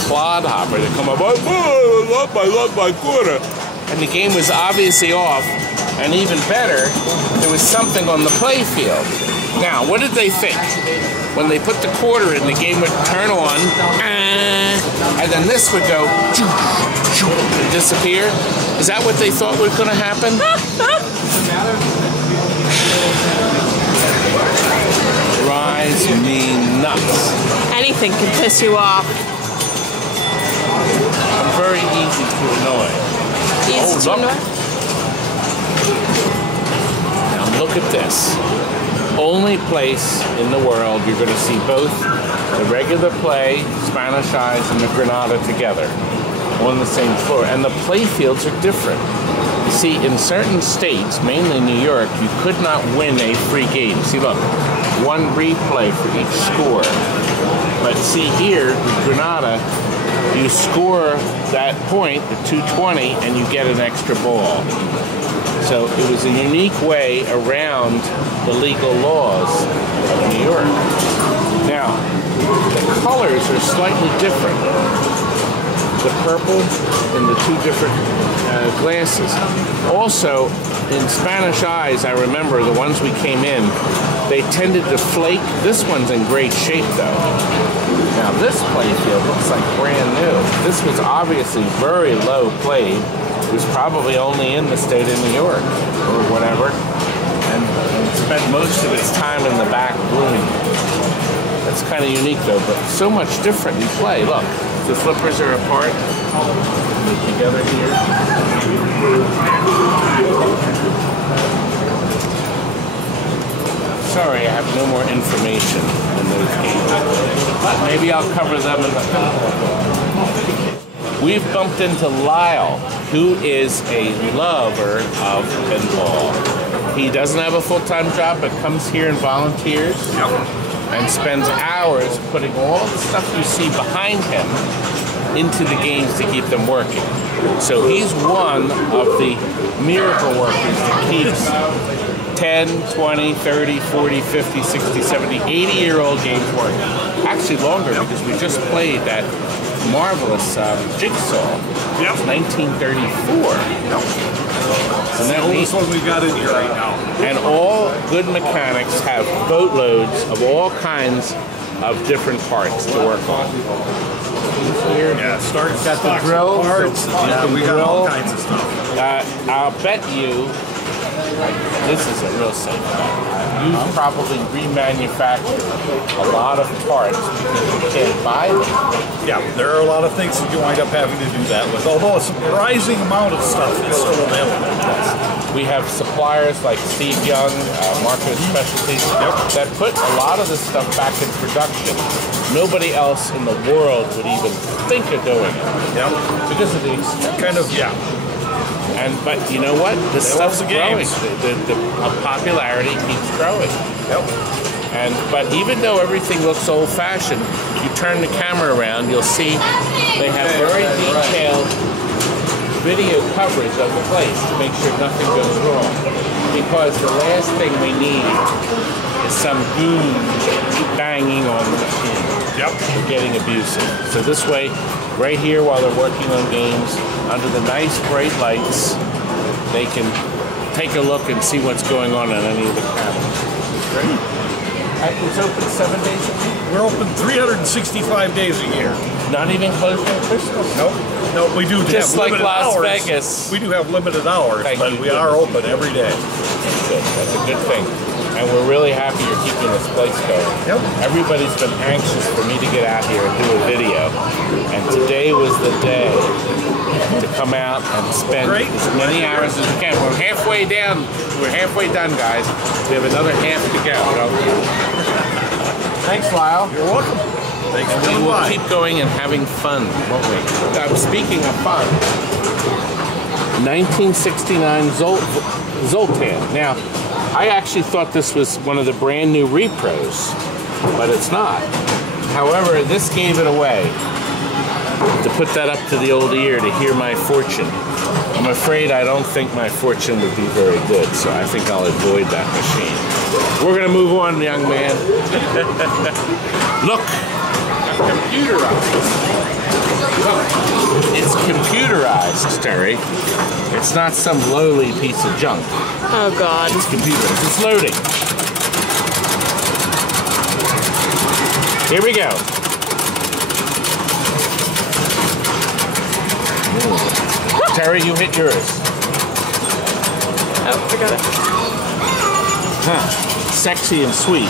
clodhopper to come up, I love my quarter. And the game was obviously off, and even better, there was something on the play field. Now, what did they think? When they put the quarter in, the game would turn on, and then this would go, and disappear? Is that what they thought was going to happen? Drives me nuts. Anything can piss you off. I'm very easy to annoy. Easy to annoy? Now look at this. Only place in the world you're going to see both the regular play, Spanish Eyes, and the Granada together on the same floor. And the play fields are different. You see, in certain states, mainly New York, you could not win a free game. See, look, one replay for each score. But see here, with Granada, you score that point, the 220, and you get an extra ball. So it was a unique way around the legal laws of New York. Now, the colors are slightly different. The purple and the two different glasses. Also, in Spanish eyes, I remember the ones we came in, they tended to flake. This one's in great shape, though. Now, this playfield looks like brand new. This was obviously very low played. It was probably only in the state of New York or whatever, and spent most of its time in the back room. That's kind of unique, though, but so much different in play. Look, the flippers are apart. They're together here. Sorry, I have no more information on those games. Maybe I'll cover them in the pinball. We've bumped into Lyle, who is a lover of pinball. He doesn't have a full-time job, but comes here and volunteers. And spends hours putting all the stuff you see behind him into the games to keep them working. So he's one of the miracle workers that keeps 10, 20, 30, 40, 50, 60, 70, 80-year-old games working. Actually longer, because we just played that marvelous jigsaw. 1934. And that oldest one we've got in here right now. And all good mechanics have boatloads of all kinds of different parts to work on. Here, yeah, got the drill parts. Yeah, we got all kinds of stuff. I'll bet you this is a real safe bet. You've probably remanufactured a lot of parts because you can't buy them. Yeah, there are a lot of things that you wind up having to do that with, although a surprising amount of stuff is still available. We have suppliers like Steve Young, Marco Specialties, that put a lot of this stuff back in production. Nobody else in the world would even think of doing it. Because of these kind of, but you know what? This stuff's growing. The popularity keeps growing. But even though everything looks old-fashioned, you turn the camera around, you'll see they have very detailed video coverage of the place to make sure nothing goes wrong. Because the last thing we need is some goon banging on the machine. Or getting abusive. So this way, right here while they're working on games, under the nice bright lights, they can take a look and see what's going on any of the cameras. Great. It's open 7 days a week? We're open 365 days a year. Not even closed on Christmas? No, we do just have like limited Las hours. Vegas. We do have limited hours, but we are open every day. That's good. That's a good thing. And we're really happy you're keeping this place going. Everybody's been anxious for me to get out here and do a video. And today was the day to come out and spend as many hours as we can. We're halfway down. We're halfway done, guys. We have another half to go. Thanks, Lyle. You're welcome. Thanks for coming by. We will keep going and having fun, won't we? Speaking of fun, 1969 Zoltan. Now, I actually thought this was one of the brand new repros, but it's not. However, this gave it away. To put that up to the old ear to hear my fortune. I'm afraid I don't think my fortune would be very good, so I think I'll avoid that machine. We're going to move on, young man. Look, computerized. Look, it's computerized, Terry. It's not some lowly piece of junk. Oh, God. It's computerized. It's loading. Here we go. Terry, you hit yours. Oh, I got it. Sexy and sweet.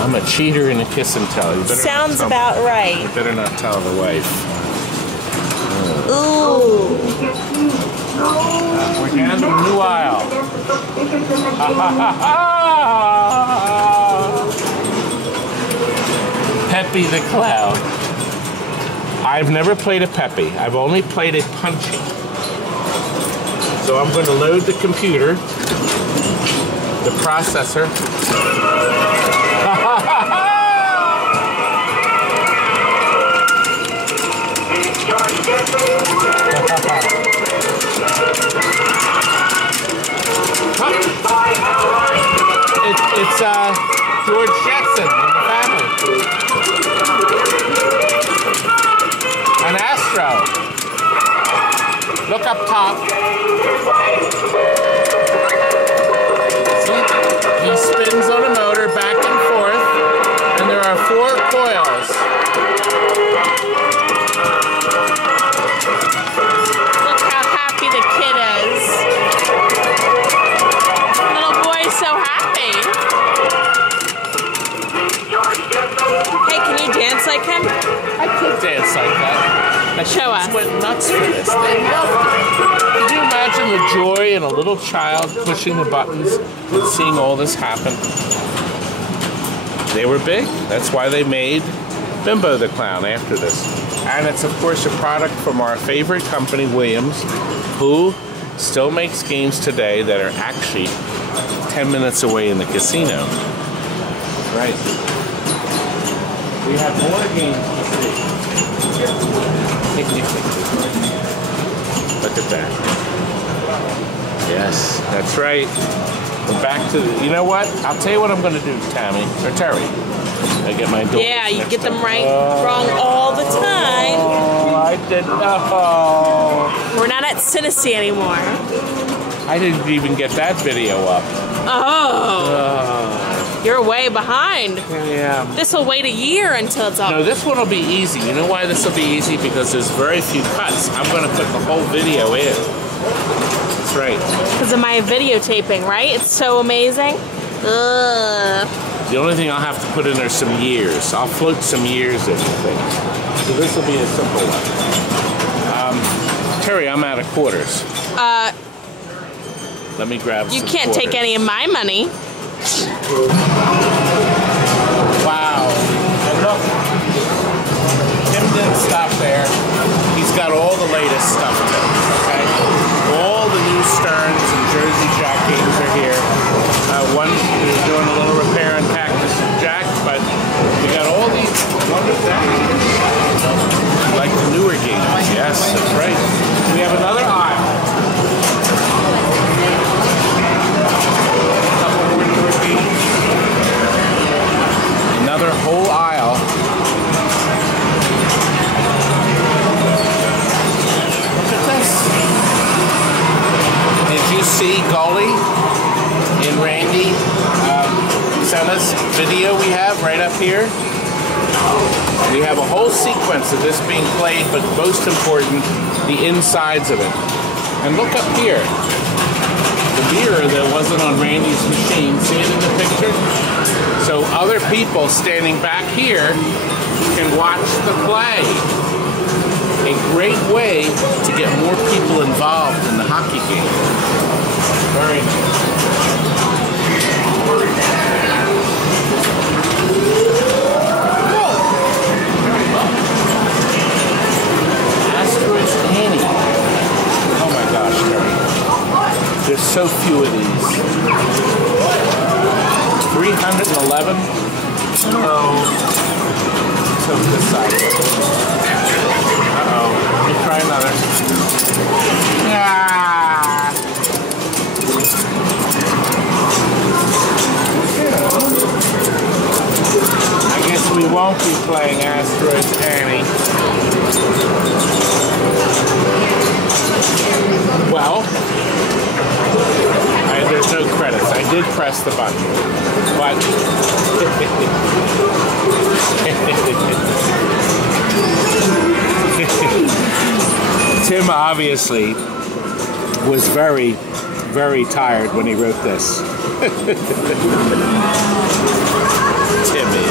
I'm a cheater and a kiss and tell. You Sounds about right. You better not tell the wife. Ooh. We're down to a new aisle. Peppy the Clown. I've never played a Peppy. I've only played a Punchy. So I'm going to load the computer, the processor. It's George Jetson in the family. An Astro. Look up top. See? He spins on a motor back and forth, and there are 4 coils. Look how happy the kid is. Little boy's so happy. Hey, can you dance like him? I could dance like that. The Show us. kids went nuts for this. They loved it. Could you imagine the joy in a little child pushing the buttons and seeing all this happen? They were big. That's why they made Bimbo the Clown after this. And it's, of course, a product from our favorite company, Williams, who still makes games today that are actually 10 minutes away in the casino. Right. We have more games to see. Look at that. Yes, that's right. We're back to the, you know what? I'll tell you what I'm going to do, Tammy, or Terry. I get my door. Yeah, you get them right, wrong all the time. Oh, I did. Oh. We're not at Cincy anymore. I didn't even get that video up. Oh. You're way behind. Yeah. This will wait a year until it's up. No, this one will be easy. You know why this will be easy? Because there's very few cuts. I'm going to put the whole video in. That's right. Because of my videotaping, right? It's so amazing. Ugh. The only thing I'll have to put in there some years. I'll float some years into things. So this will be a simple one. Terry, I'm out of quarters. Let me grab some You can't quarters. take any of my money. Wow. And look, Tim didn't stop there. He's got all the latest stuff too, okay? All the new Stearns and Jersey Jack games are here. One is doing a little repair on Cactus Jack, but we got all these wonderful like the newer games. Yes, that's right. We have another aisle. Another whole aisle. Look at this. Did you see Gully in Randy Senna's video we have right up here? We have a whole sequence of this being played, but most important, the insides of it. And look up here. The mirror that wasn't on Randy's machine. See it in the picture? So other people standing back here can watch the play. A great way to get more people involved in the hockey game. Very nice. Asteroids Annie. Oh my gosh, Terry. There's so few of these. 311. Uh-oh. So this side. Uh-oh. Let me try another. Ah. I guess we won't be playing Asteroids Annie. Well, there's no credits. I did press the button, but Tim obviously was very, very tired when he wrote this. Timmy.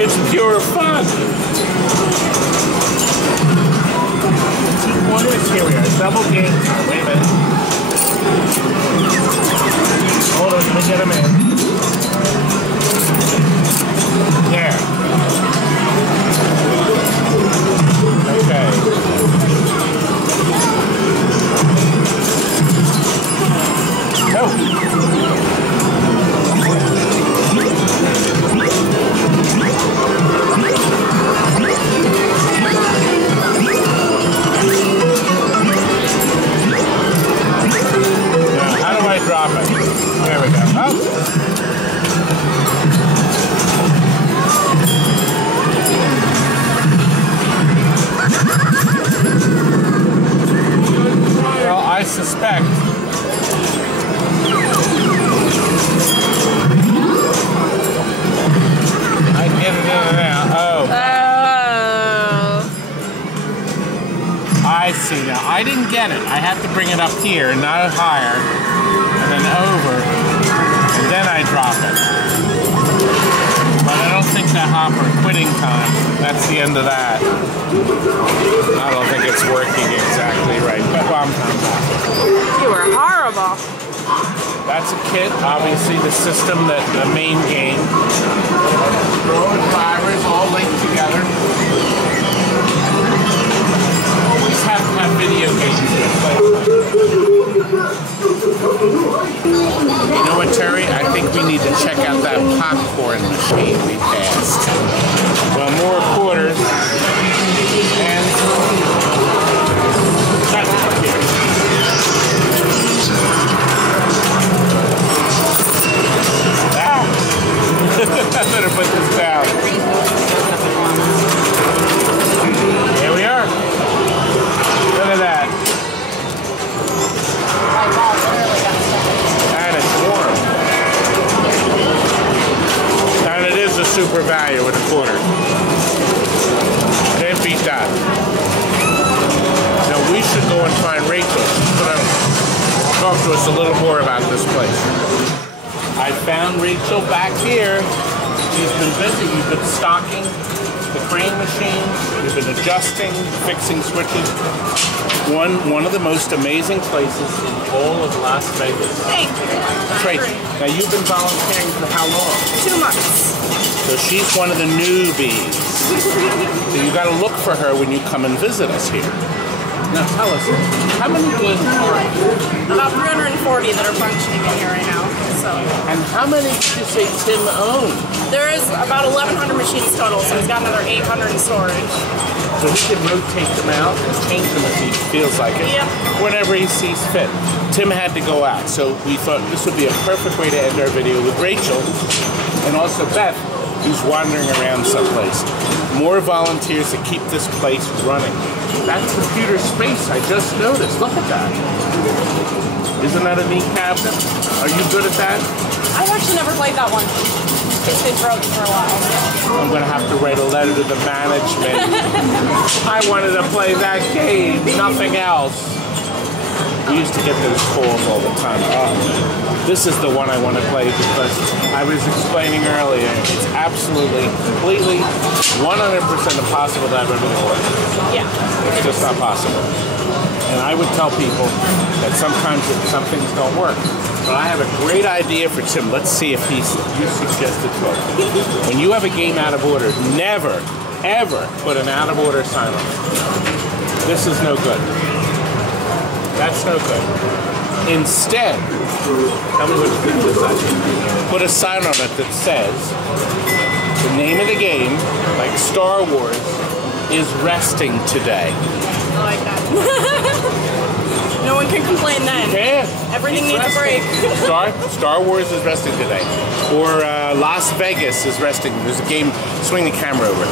It's pure fun. Here we are, double game. Wait a minute. Hold on, let me get him in. There. I get it in and out. Oh. I see now. I didn't get it. I have to bring it up here, not higher, and then over, and then I drop it. But I don't think that hopper quitting time, that's the end of that. I don't think it's working exactly right, but well, I'm back. You were horrible. That's a kit, obviously the system, that the main game. Throw and drivers all linked together. Always have to have video games in place. You know what, Terry? I think we need to check out that popcorn machine we passed. Well, more quarters. And that's up here. Ah! I better put this down. Here we are. Look at that. And it's warm. And it is a super value with a quarter. Can't beat that. Now we should go and find Rachel. She's gonna talk to us a little more about this place. I found Rachel back here. She's been busy. You've been stocking the crane machines. You've been adjusting, fixing switches. One of the most amazing places in all of Las Vegas. Thank you. That's right. Now you've been volunteering for how long? 2 months. So she's one of the newbies. So you got to look for her when you come and visit us here. Now tell us, how many games are there? About 340 that are functioning in here right now. So. And how many did you say Tim owned? There is about 1,100 machines total, so he's got another 800 in storage. So he can rotate them out and change them if he feels like it. Yep. Whenever he sees fit. Tim had to go out, so we thought this would be a perfect way to end our video with Rachel and also Beth, who's wandering around someplace. More volunteers to keep this place running. That's computer space, I just noticed. Look at that. Isn't that a neat cabinet? Are you good at that? I've actually never played that one. It's been broken for a while. I'm going to have to write a letter to the management. I wanted to play that game, nothing else. We used to get those calls all the time. This is the one I want to play because I was explaining earlier, it's absolutely, completely, 100% impossible to have everything work. Yeah. It's just not possible. And I would tell people that sometimes some things don't work. But I have a great idea for Tim. Let's see if you suggested to him. When you have a game out of order, never, ever put an out of order sign on it. This is no good. That's no good. Instead, tell me what you think of this. Put a sign on it that says the name of the game, like Star Wars, is resting today. I like that. No one can complain then. Yeah. Everything needs a break. Star Wars is resting today. Or Las Vegas is resting. There's a game, swing the camera over.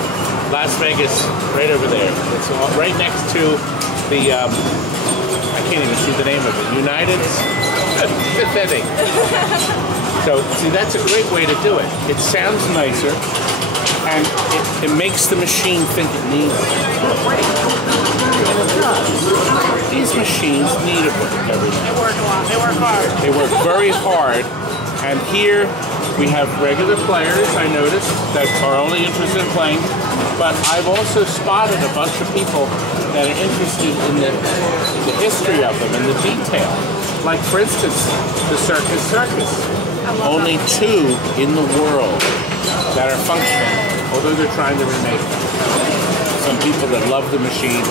Las Vegas, right over there. It's right next to the, I can't even see the name of it, United's fifth inning. So, see, that's a great way to do it. It sounds nicer, and it makes the machine think it needs it. And it does. These machines need a break every day. They work a lot. They work hard. They work very hard. And here we have regular players, I noticed, that are only interested in playing. But I've also spotted a bunch of people that are interested in the history of them and the detail. Like, for instance, the Circus. Only 2 in the world that are functioning, although they're trying to remake them. Some people that love the machine,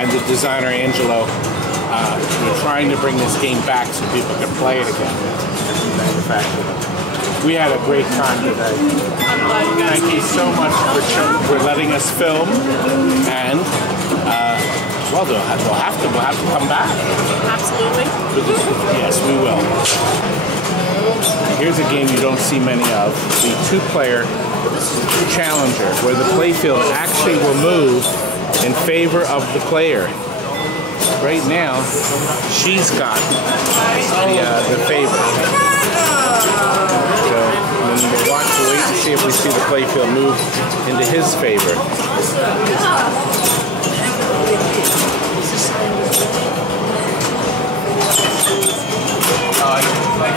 and the designer Angelo, we're trying to bring this game back so people can play it again. We had a great time today. Thank you so much for letting us film, and well, we'll have to come back. Absolutely. Yes, we will. Here's a game you don't see many of: the 2-player Challenger, where the playfield actually will move in favor of the player. right now, she's got the favorite. So we'll watch, we'll wait and see if we see the playfield move into his favor.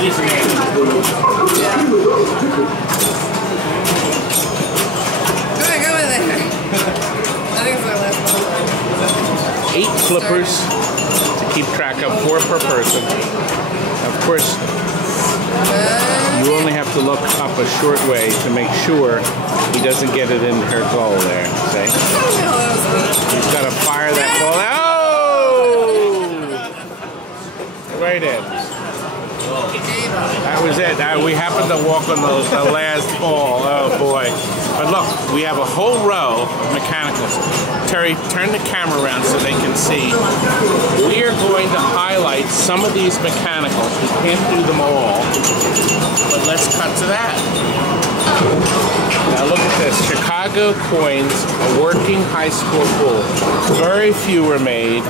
He's an Go in there. I think it's my last one. 8 flippers to keep track of, 4 per person. Of course, you only have to look up a short way to make sure he doesn't get it in her goal there. See? He's got to fire that ball out. Oh! Right in. That was it. We happened to walk on the last ball. Oh boy. But look, we have a whole row of mechanicals. Terry, turn the camera around so they can see. We are going to highlight some of these mechanicals. We can't do them all, but let's cut to that. Now look at this. Chicago coins, a working high school pool. Very few were made.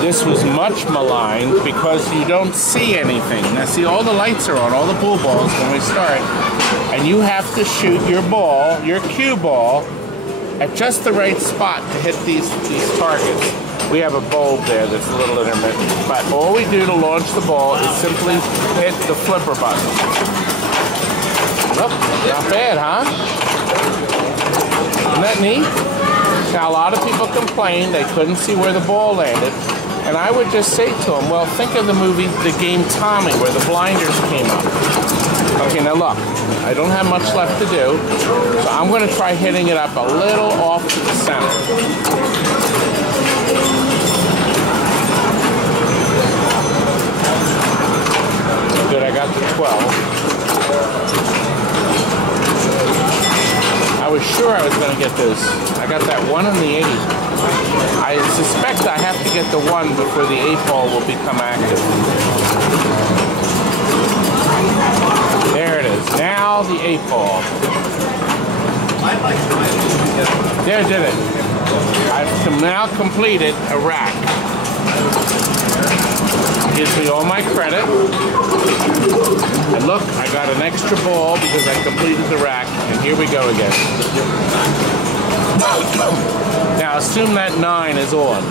This was much maligned because you don't see anything. Now see, all the lights are on, all the pool balls when we start, and you have to shoot your ball, your cue ball, at just the right spot to hit these targets. We have a bulb there that's a little intermittent, but all we do to launch the ball is simply hit the flipper button. Look, not bad, huh? Isn't that neat? Now, a lot of people complained they couldn't see where the ball landed, and I would just say to them, well, think of the movie, The Game Tommy, where the blinders came up. Okay, now look, I don't have much left to do, so I'm going to try hitting it up a little off to the center. Good, I got the 12. I was sure I was going to get those. I got that 1 and the 8. I suspect I have to get the 1 before the 8 ball will become active. There it is. Now the 8 ball. There, did it. I've now completed a rack. Gives me all my credit. And look, I got an extra ball because I completed the rack. And here we go again. Now assume that 9 is on.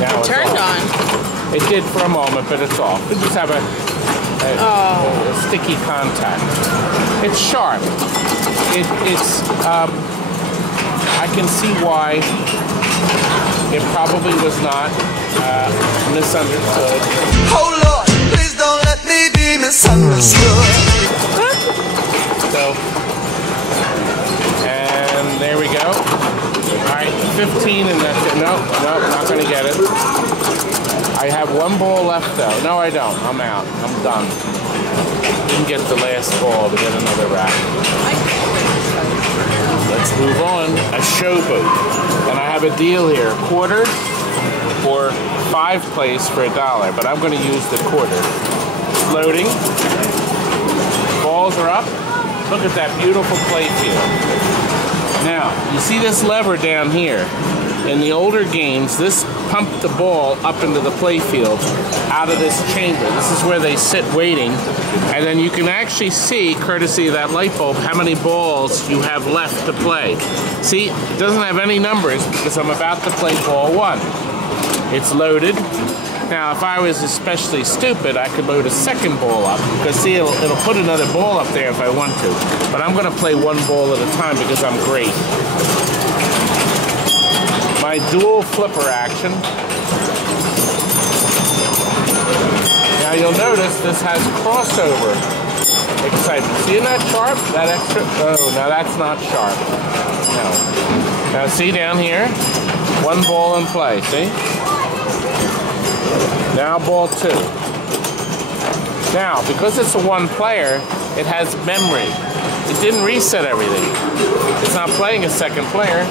Now it's turned on. It did for a moment, but it's off. We just have a sticky contact. It's sharp. I can see why it probably was not misunderstood. Oh Lord, please don't let me be misunderstood. So, and there we go. All right, 15 and that's it. No, not going to get it. I have 1 ball left though. No, I don't. I'm out. I'm done. Didn't get the last ball to get another rack. Let's move on. A showboat. And I have a deal here. Quarter or 5 plays for $1. But I'm going to use the quarter. It's loading. Balls are up. Look at that beautiful play field. Now, you see this lever down here. In the older games, this pumped the ball up into the play field out of this chamber. This is where they sit waiting. And then you can actually see, courtesy of that light bulb, how many balls you have left to play. See, it doesn't have any numbers because I'm about to play ball 1. It's loaded. Now, if I was especially stupid, I could load a second ball up. Because see, it'll put another ball up there if I want to. But I'm going to play 1 ball at a time because I'm great. My dual flipper action. Now you'll notice this has crossover excitement. See, isn't that sharp? That extra, oh, now that's not sharp. No. Now see down here, 1 ball in play, see? Now ball 2. Now, because it's a 1 player, it has memory. It didn't reset everything. It's not playing a second player.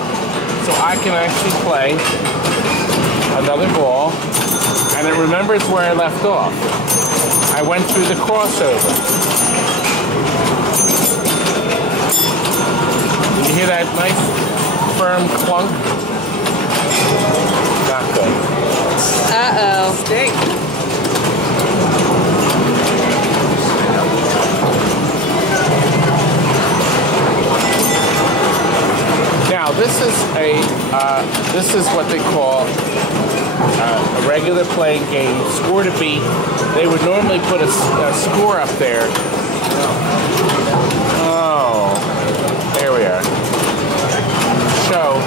So I can actually play another ball, and it remembers where I left off. I went through the crossover. You hear that nice firm clunk? Not good. Uh-oh. Stink. Now this is what they call a regular playing game, score to beat. They would normally put a score up there. Oh, there we are. Show.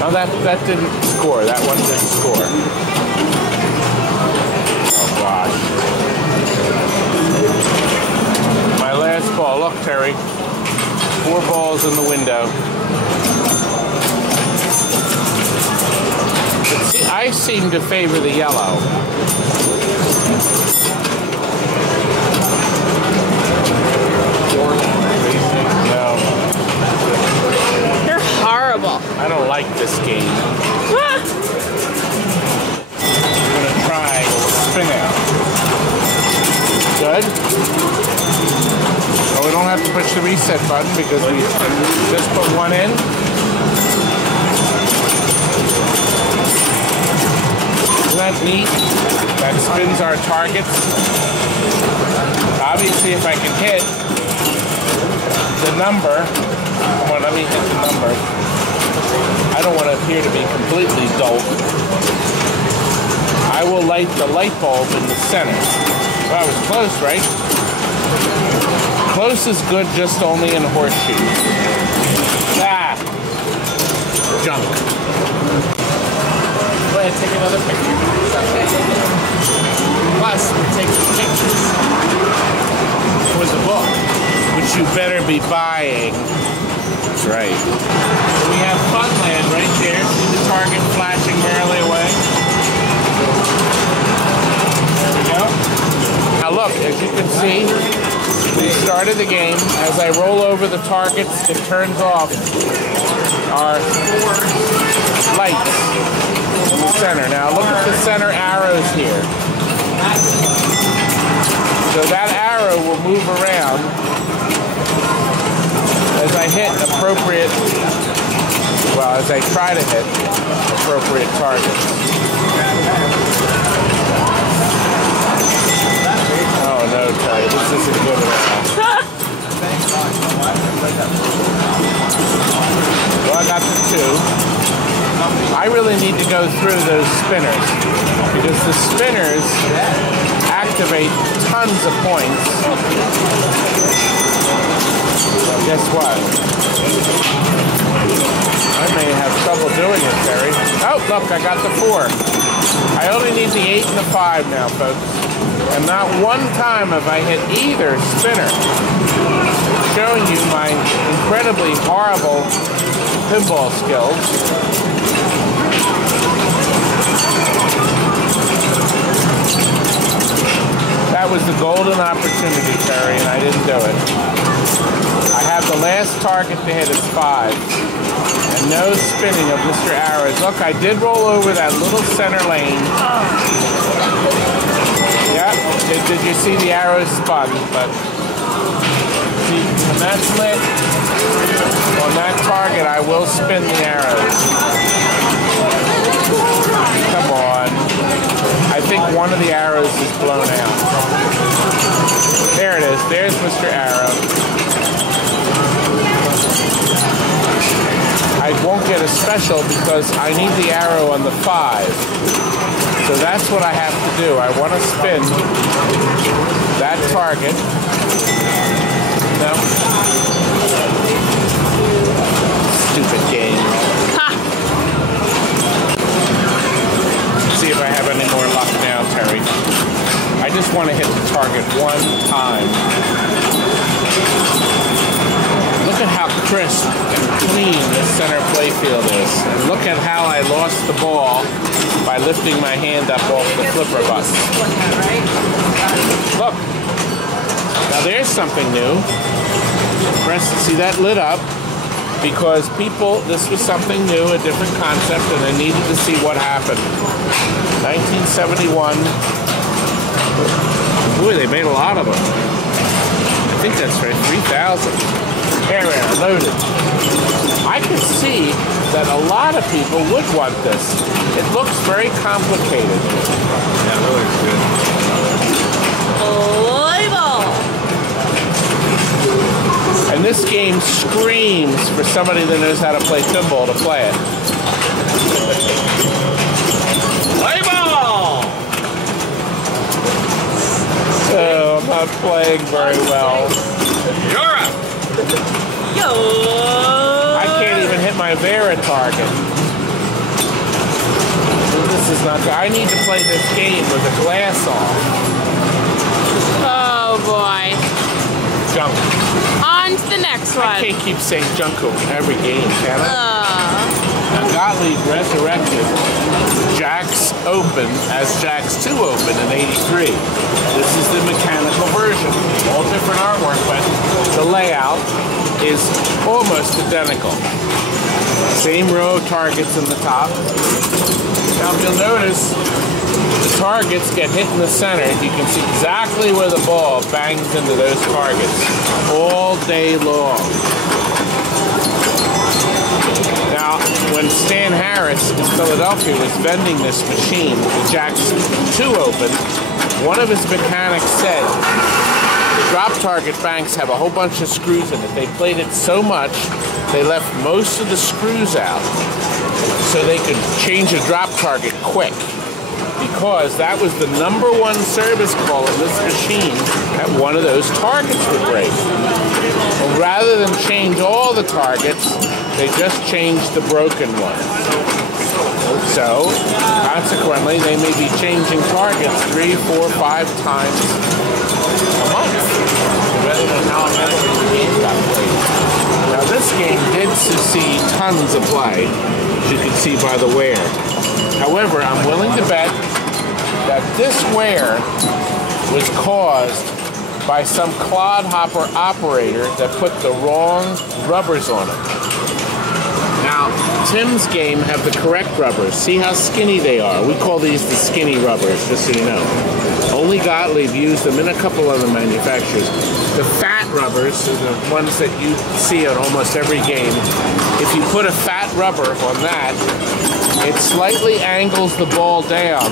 No, that didn't score. That one didn't score. Oh gosh. My last ball. Look, Terry. 4 balls in the window. But see, I seem to favor the yellow. No. They're horrible. I don't like this game. I'm gonna try spin out. Good. Well, we don't have to push the reset button because we just put one in. Isn't that neat? That spins our targets. Obviously, if I can hit the number, come on, let me hit the number. I don't want to appear to be completely dull. I will light the light bulb in the center. Well, that was close, right? Close is good, just only in horseshoes. Ah! Junk. Go ahead, take another picture. Plus, we're taking pictures for the book, which you better be buying. That's right. So we have Funland right there. See the target flashing merrily away? There we go. Now look, as you can see, we started the game. As I roll over the targets, it turns off our lights in the center. Now look at the center arrows here. So that arrow will move around as I hit appropriate, well, as I try to hit appropriate targets. Oh no, Ty, this isn't good at all. Well, I got the 2. I really need to go through those spinners because the spinners activate tons of points. Well, guess what? I may have trouble doing it, Terry. Oh, look, I got the 4. I only need the 8 and the 5 now, folks. And not one time have I hit either spinner. Showing you my incredibly horrible pinball skills. That was the golden opportunity, Terry, and I didn't do it. I have the last target to hit is 5. And no spinning of Mr. Arrows. Look, I did roll over that little center lane. Yeah, did you see the arrows spun? But see, when that's lit, on that target, I will spin the arrows. Come on. I think one of the arrows is blown out. There it is. There's Mr. Arrow. I won't get a special because I need the arrow on the 5. So that's what I have to do. I want to spin that target. No. Stupid game. Ha! Let's see if I have any more luck now, Terry. I just want to hit the target one time. Look at how crisp and clean this center playfield is. And look at how I lost the ball by lifting my hand up off the flipper bus. Look. Now there's something new. See, that lit up because people, this was something new, a different concept, and they needed to see what happened. 1971. Boy, they made a lot of them. I think that's right, 3,000. There we are, loaded. I could see that a lot of people would want this. It looks very complicated. Yeah, it looks good. And this game screams for somebody that knows how to play pinball to play it. Play ball! Oh, I'm not playing very well. You're up! I can't even hit my Vera target. This is not good. I need to play this game with the glass off. Oh boy. Junk. On to the next one. I can't keep saying junk over every game, can I? Now Gottlieb resurrected Jack's Open as Jack's 2 Open in '83. This is the mechanical version. All different artwork, but the layout is almost identical. Same row of targets in the top. Now if you'll notice, the targets get hit in the center. You can see exactly where the ball bangs into those targets all day long. Now, when Stan Harris in Philadelphia was vending this machine, the Jack's 2 Open, one of his mechanics said, the drop target banks have a whole bunch of screws in it. They played it so much, they left most of the screws out so they could change a drop target quick. Because that was the #1 service call in this machine that one of those targets would break. Well, rather than change all the targets, they just changed the broken ones. So, consequently, they may be changing targets 3, 4, 5 times a month, depending on how many games got played. Now, this game did see tons of play, as you can see by the wear. However, I'm willing to bet that this wear was caused by some clodhopper operator that put the wrong rubbers on it. Now, Tim's game have the correct rubbers. See how skinny they are. We call these the skinny rubbers, just so you know. Only Gottlieb used them in a couple other manufacturers. The fat rubbers are the ones that you see on almost every game. If you put a fat rubber on that, it slightly angles the ball down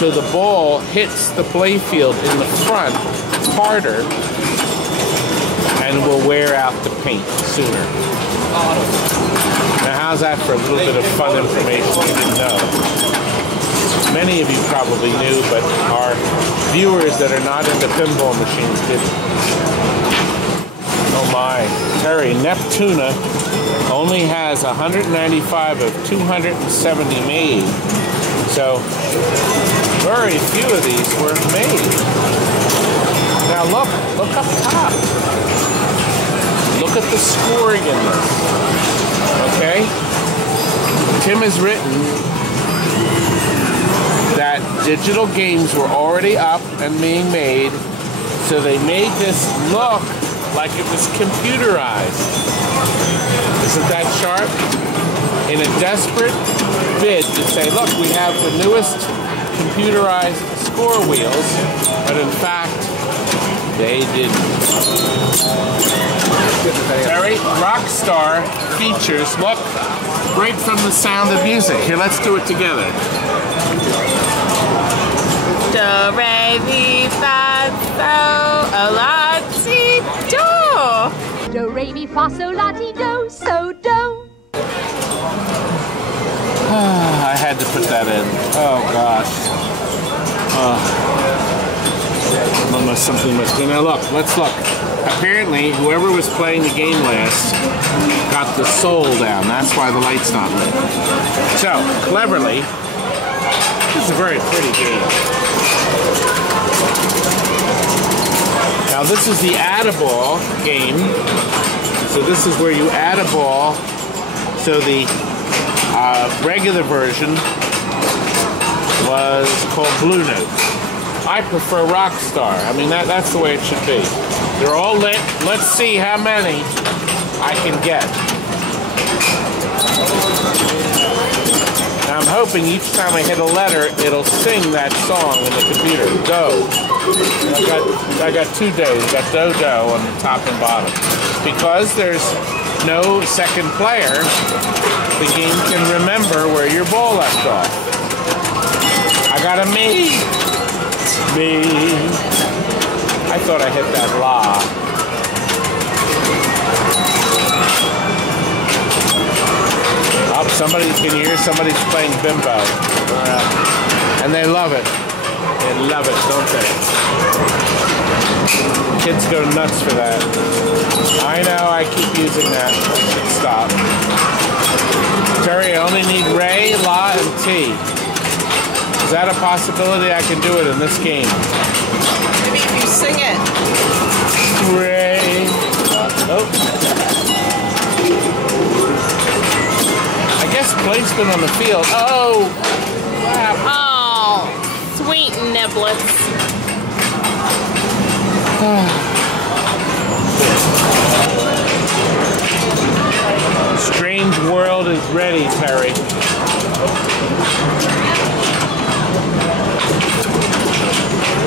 so the ball hits the playfield in the front harder and will wear out the paint sooner. Now how's that for a little bit of fun information you didn't know? Many of you probably knew, but our viewers that are not into pinball machines didn't. Oh my, Terry, Neptuna only has 195 of 270 made. So, very few of these were made. Now look up top. Look at the scoring in this. Okay? Tim has written that digital games were already up and being made, so they made this look like it was computerized. Isn't that sharp? In a desperate bid to say, look, we have the newest computerized score wheels, but in fact, they didn't. Terry, Rockstar features, look, right from the Sound of Music. Here, let's do it together. Do, re, mi, fa, so, la, si, do. Do, re, mi, fa, so, la, ti, do, so, do. I had to put that in. Oh gosh. Almost something must. Now look, let's look. Apparently, whoever was playing the game last got the soul down. That's why the light's not lit. So, cleverly, this is a very pretty game. Now this is the add-a-ball game. So this is where you add a ball. So the regular version was called Blue Note. I prefer Rockstar. I mean, that's the way it should be. They're all lit. Let's see how many I can get. Now I'm hoping each time I hit a letter, it'll sing that song in the computer. Do. I got 2 do's. I got do, do on the top and bottom. Because there's no second player, the game can remember where your ball left off. I got a me. I thought I hit that la. Oh, can you hear somebody's playing bimbo? And they love it. They love it, don't they? Kids go nuts for that. I know, I keep using that. I should stop. Terry, I only need Ray, La, and T. Is that a possibility I can do it in this game? Maybe if you sing it. Ray. Nope. I guess placement on the field. Oh! Crap. Oh, sweet niblets. Strange world is ready, Terry.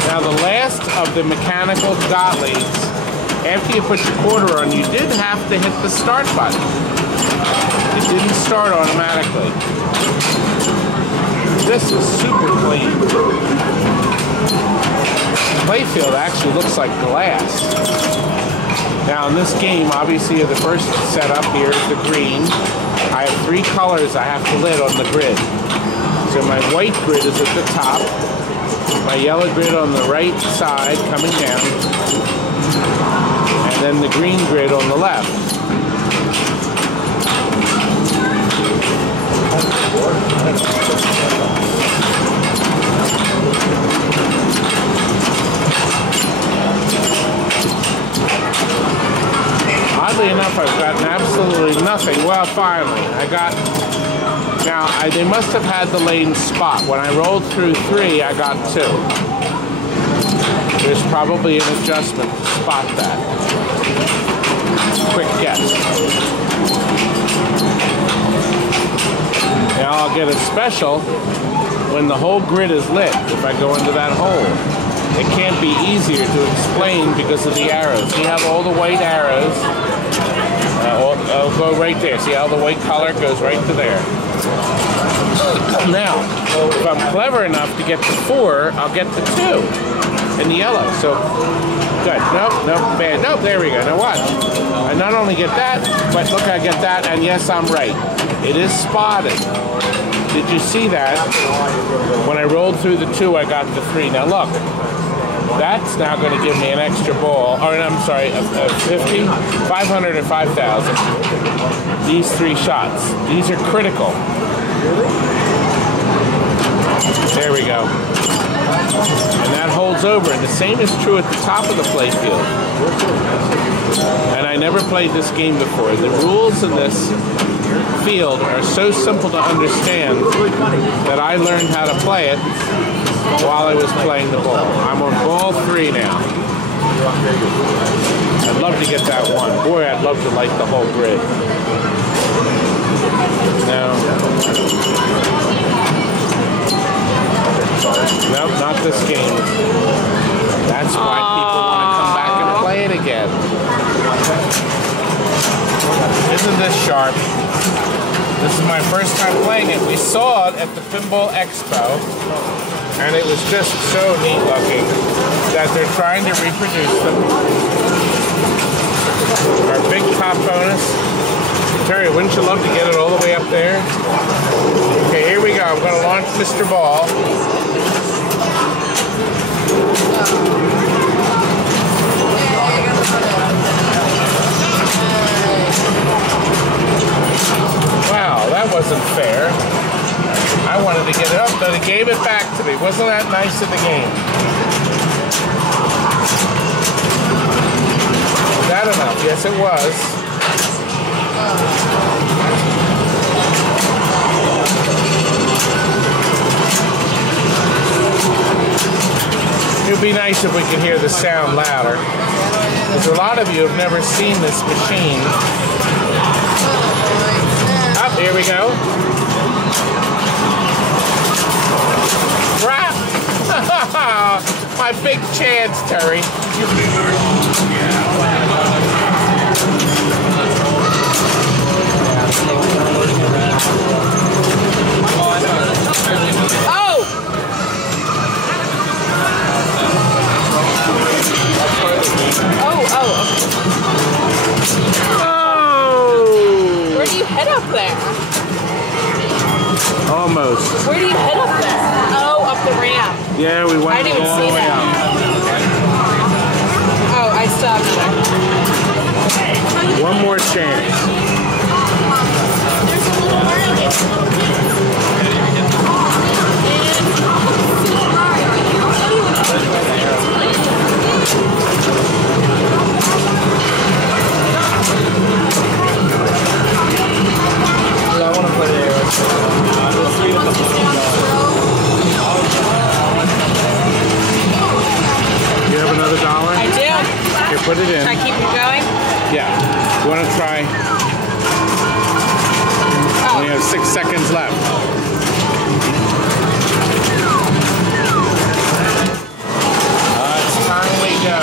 Now the last of the mechanical dot leads, after you put your quarter on, you did have to hit the start button. It didn't start automatically. This is super clean. The playfield actually looks like glass. Now in this game, obviously the first setup here is the green. I have 3 colors I have to lit on the grid. So my white grid is at the top, my yellow grid on the right side coming down, and then the green grid on the left. Oddly enough, I've gotten absolutely nothing. Well, finally, I got... Now, they must have had the lane spot. When I rolled through 3, I got 2. There's probably an adjustment to spot that. Quick guess. Now, I'll get a special when the whole grid is lit, if I go into that hole. It can't be easier to explain because of the arrows. You have all the white arrows. I'll go right there. See how the white color goes right to there. Now, if I'm clever enough to get the 4, I'll get the 2 in the yellow. So, good. Nope, bad. Nope, there we go. Now watch. I not only get that, but look, I get that, and yes, I'm right. It is spotted. Did you see that? When I rolled through the 2, I got the 3. Now look. That's now going to give me an extra ball, or I'm sorry, 50, 500, or 5,000. These 3 shots. These are critical. There we go. And that holds over. And the same is true at the top of the playfield. And I never played this game before. The rules in this field are so simple to understand that I learned how to play it while I was playing the ball. I'm on ball 3 now. I'd love to get that 1. Boy, I'd love to light the whole grid. No. Nope, not this game. That's why people want to come back and play it again. Isn't this sharp? This is my first time playing it. We saw it at the Pinball Expo, and it was just so neat looking that they're trying to reproduce them. Our big top bonus. Terry, wouldn't you love to get it all the way up there? Okay, here we go. I'm going to launch Mr. Ball. Wow, that wasn't fair. I wanted to get it up, but it gave it back to me. Wasn't that nice of the game? Was that enough? Yes, it was. It would be nice if we could hear the sound louder. Because a lot of you have never seen this machine. Up, here we go. Crap! My big chance, Terry. Oh! Oh. Where do you head up there? Almost. Where do you head up there? Oh, up the ramp. Yeah, we went I didn't even all see the way that. out. Oh, I still have another. One more chance. There's a little rarities. I want to put it here. You have another dollar? I do. Here, put it in. Should I keep it going? Yeah. You want to try? Oh. We have 6 seconds left. It's time we go.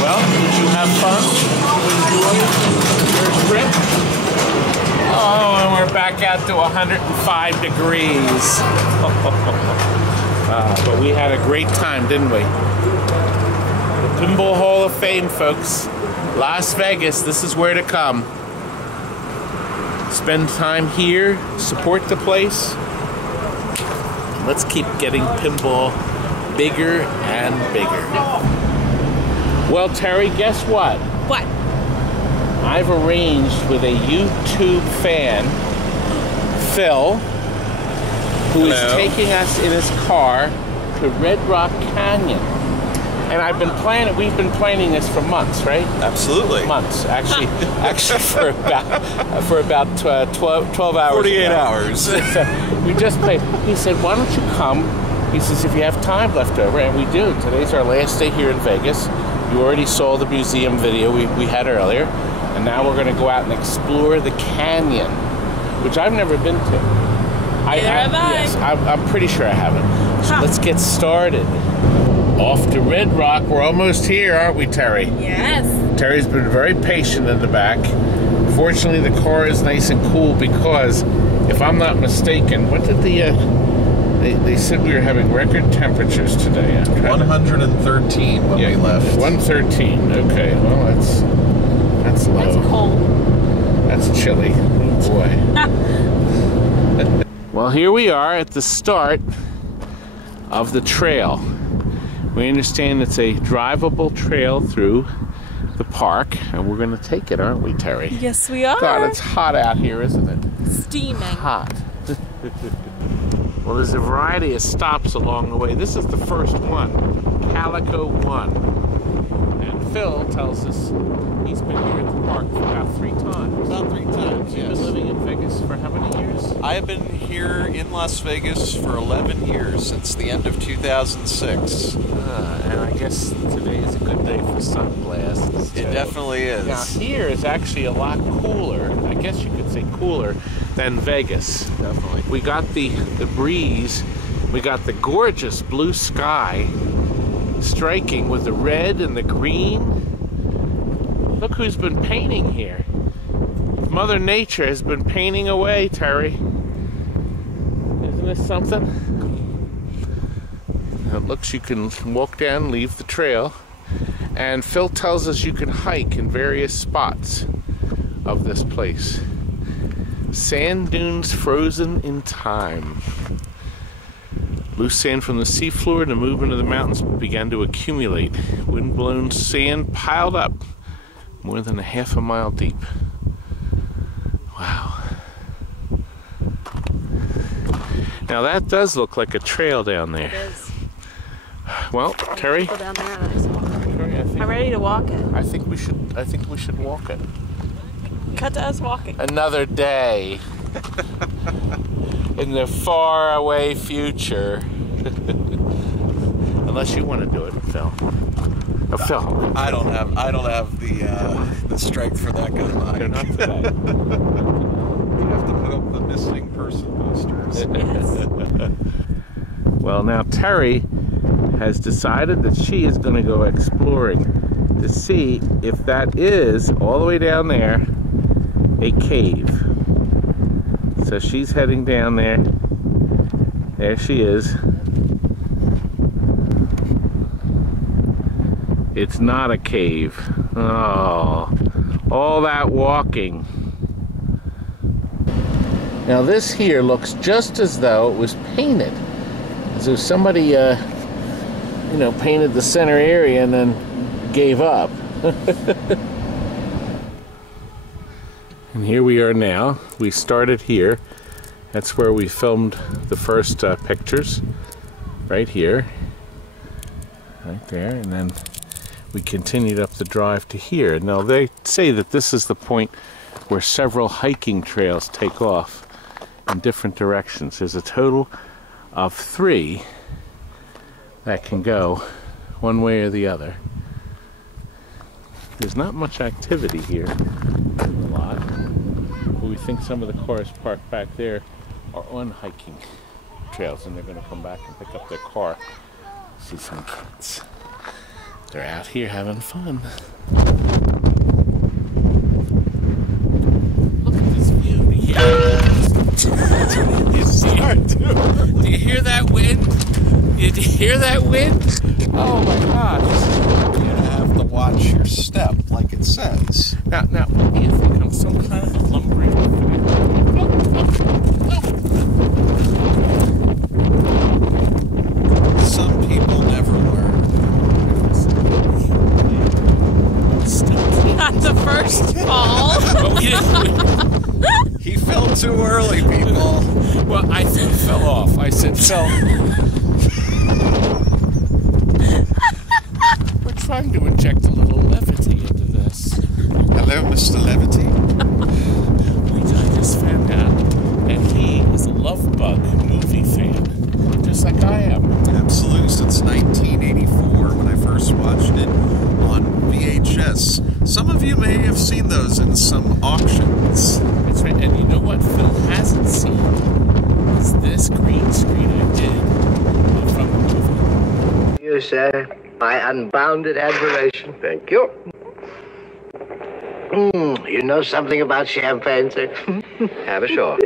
Well, did you have fun? Enjoy your trip? Oh, and we're back out to 105 degrees. But we had a great time, didn't we? The Pinball Hall of Fame, folks. Las Vegas, this is where to come. Spend time here, support the place. Let's keep getting pinball bigger and bigger. Well, Terry, guess what? What? I've arranged with a YouTube fan, Phil, who is taking us in his car to Red Rock Canyon. And we've been planning this for months, right? Absolutely. Months, actually for about 12 hours. 48 ago. hours. We just played. He said, why don't you come? He says, if you have time left over, and we do. Today's our last day here in Vegas. You already saw the museum video we had earlier. And now we're going to go out and explore the canyon, which I've never been to. Yes, I'm pretty sure I haven't. So let's get started. Off to Red Rock. We're almost here, aren't we, Terry? Yes. Terry's been very patient in the back. Fortunately, the car is nice and cool because, if I'm not mistaken, what did they said we were having record temperatures today. 113 when we left. 113. Okay. Well, that's low. That's cold. That's chilly. Oh boy. Well, here we are at the start of the trail. We understand it's a drivable trail through the park, and we're going to take it, aren't we, Terry? Yes, we are. God, it's hot out here, isn't it? Steaming. Hot. Well, there's a variety of stops along the way. This is the first one, Calico 1. And Phil tells us he's been here at the park for about 3 times. About 3 times, yes. You've been living in Vegas for how many years? I have been here in Las Vegas for 11 years, since the end of 2006. And I guess today is a good day for sunglasses. It definitely is. Now, here is actually a lot cooler, I guess you could say cooler, than Vegas. Definitely. We got the breeze, we got the gorgeous blue sky striking with the red and the green. Look who's been painting here. Mother Nature has been painting away, Terry. Isn't this something? It looks you can walk down, leave the trail, and Phil tells us you can hike in various spots of this place. Sand dunes frozen in time. Loose sand from the seafloor and the movement of the mountains began to accumulate. Wind-blown sand piled up more than a half a mile deep. Wow. Now that does look like a trail down there. It is. Well, Terry, Go down there and I'm ready to walk it. I think we should walk it. Cut to us walking. Another day in the far away future. Unless you want to do it, Phil. Oh, Phil. I don't have the strength for that kind of hike. They're not today. You have to put up the missing person posters. Yes. Well, now Terry has decided that she is going to go exploring to see if that is, all the way down there, a cave. So she's heading down there. There she is. It's not a cave. Oh, all that walking. Now this here looks just as though it was painted. As though somebody, you know, painted the center area and then gave up. And here we are now. We started here. That's where we filmed the first pictures. Right here. Right there. And then we continued up the drive to here. Now they say that this is the point where several hiking trails take off in different directions. There's a total of 3 that can go one way or the other. There's not much activity here in the lot, but we think some of the cars parked back there are on hiking trails, and they're going to come back and pick up their car. See some kids. They're out here having fun. Look at this view. Do you hear that wind? Did you hear that wind? Oh my gosh. You have to watch your step, like it says. Now, what do you think? I'm some kind of a lumbering Some people never learn. Not the first fall. He fell too early, people. Well, I said fell off. I said fell. We're trying to inject a little levity into this. Hello, Mr. Levity. I just found out that he is a Love Bug movie fan, just like I am. Absolutely, since 1984 when I first watched it on VHS. Some of you may have seen those in some auctions. That's right, and you know what Phil hasn't seen is this green screen I did from the movie. You, sir, my unbounded admiration. Thank you. You know something about champagne, sir? Have a sure.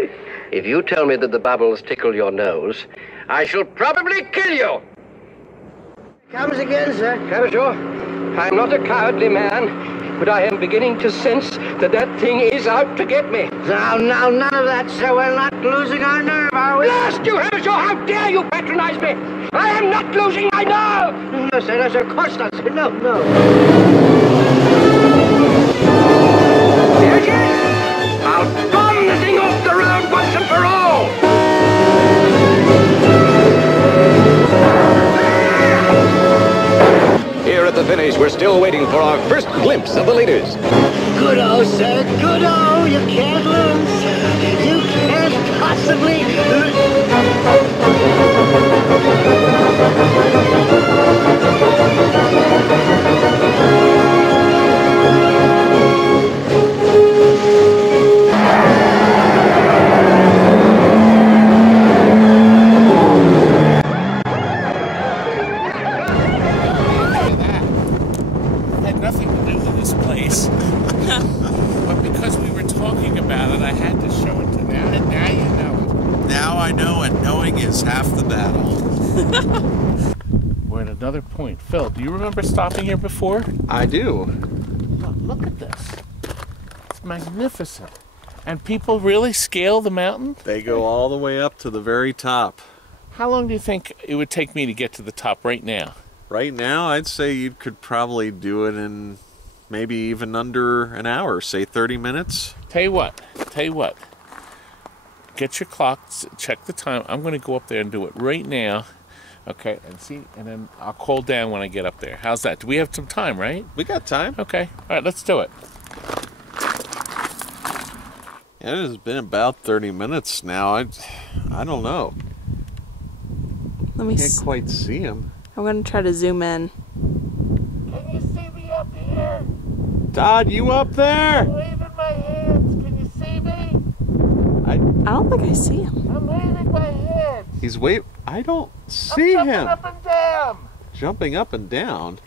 If you tell me that the bubbles tickle your nose, I shall probably kill you. Comes again, sir. Have a sure. I'm not a cowardly man, but I am beginning to sense that that thing is out to get me. Now, none of that, sir. We're not losing our nerve, are we? Blast you, have a sure. How dare you patronize me? I am not losing my nerve. No, sir, of course not, sir. No. There it is! I'll bomb the thing off the road once and for all! Here at the finish, we're still waiting for our first glimpse of the leaders. Good-o, sir, good-o! You can't lose! You can't possibly Had nothing to do with this place. But because we were talking about it, I had to show it to now. And now you know it. Now I know, and knowing is half the battle. We're at another point. Phil, do you remember stopping here before? I do. Look at this. It's magnificent. And people really scale the mountain? They go all the way up to the very top. How long do you think it would take me to get to the top right now? Right now, I'd say you could probably do it in maybe even under an hour, say 30 minutes. Tell you what. Get your clocks, check the time. I'm going to go up there and do it right now. Okay, and then I'll call down when I get up there. How's that? Do we have some time, right? We got time. Okay, all right, let's do it. Yeah, it has been about 30 minutes now. I don't know. Let me Can't quite see him. I'm going to try to zoom in. Can you see me up here? Todd, you up there? I'm waving my hands. Can you see me? I don't think I see him. I'm waving my hands. He's I don't see him. Jumping up and down. Jumping up and down?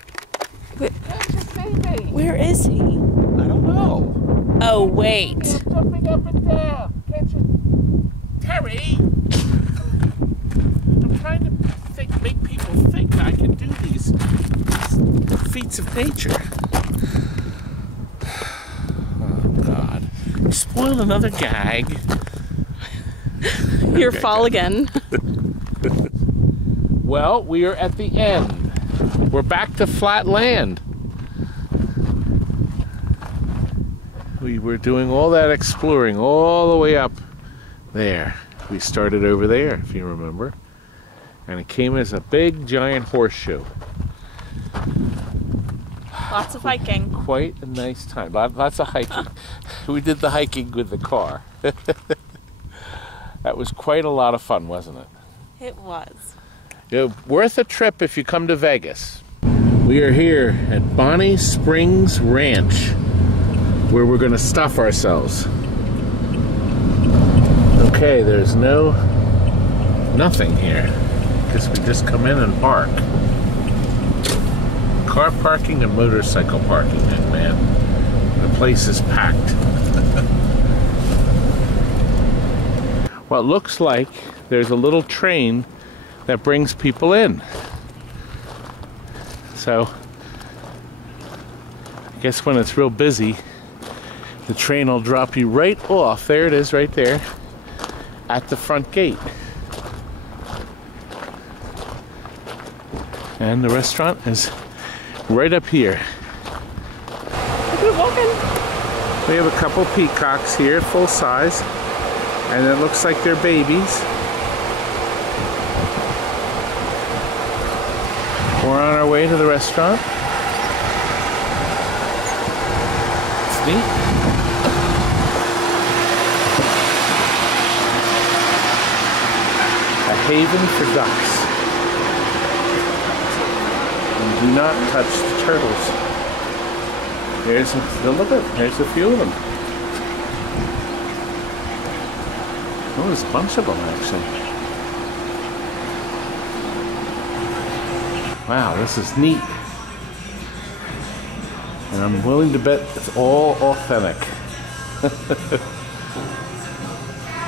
Wait, Can't you see me? where is he? I don't know. Oh, wait. I'm jumping up and down. Can't you? Terry! I'm trying to make people think I can do these feats of nature. Oh, God. You spoiled another gag. Your fall again. Well, we are at the end. We're back to flat land. We were doing all that exploring all the way up there. We started over there, if you remember. And it came as a big, giant horseshoe. Lots of hiking. Quite a nice time. Lots of hiking. We did the hiking with the car. That was quite a lot of fun, wasn't it? It was. Worth a trip if you come to Vegas. We are here at Bonnie Springs Ranch, where we're going to stuff ourselves. Okay, there's nothing here, because we just come in and park. Car parking and motorcycle parking, and man, the place is packed. Well, it looks like there's a little train that brings people in. So, I guess when it's real busy, the train will drop you right off. There it is, right there, at the front gate. And the restaurant is right up here. We're walking. We have a couple peacocks here, full size, and it looks like they're babies. We're on our way to the restaurant. It's neat. A haven for ducks. And do not touch the turtles. There's a few of them. Oh, there's a bunch of them actually. Wow, this is neat. And I'm willing to bet it's all authentic.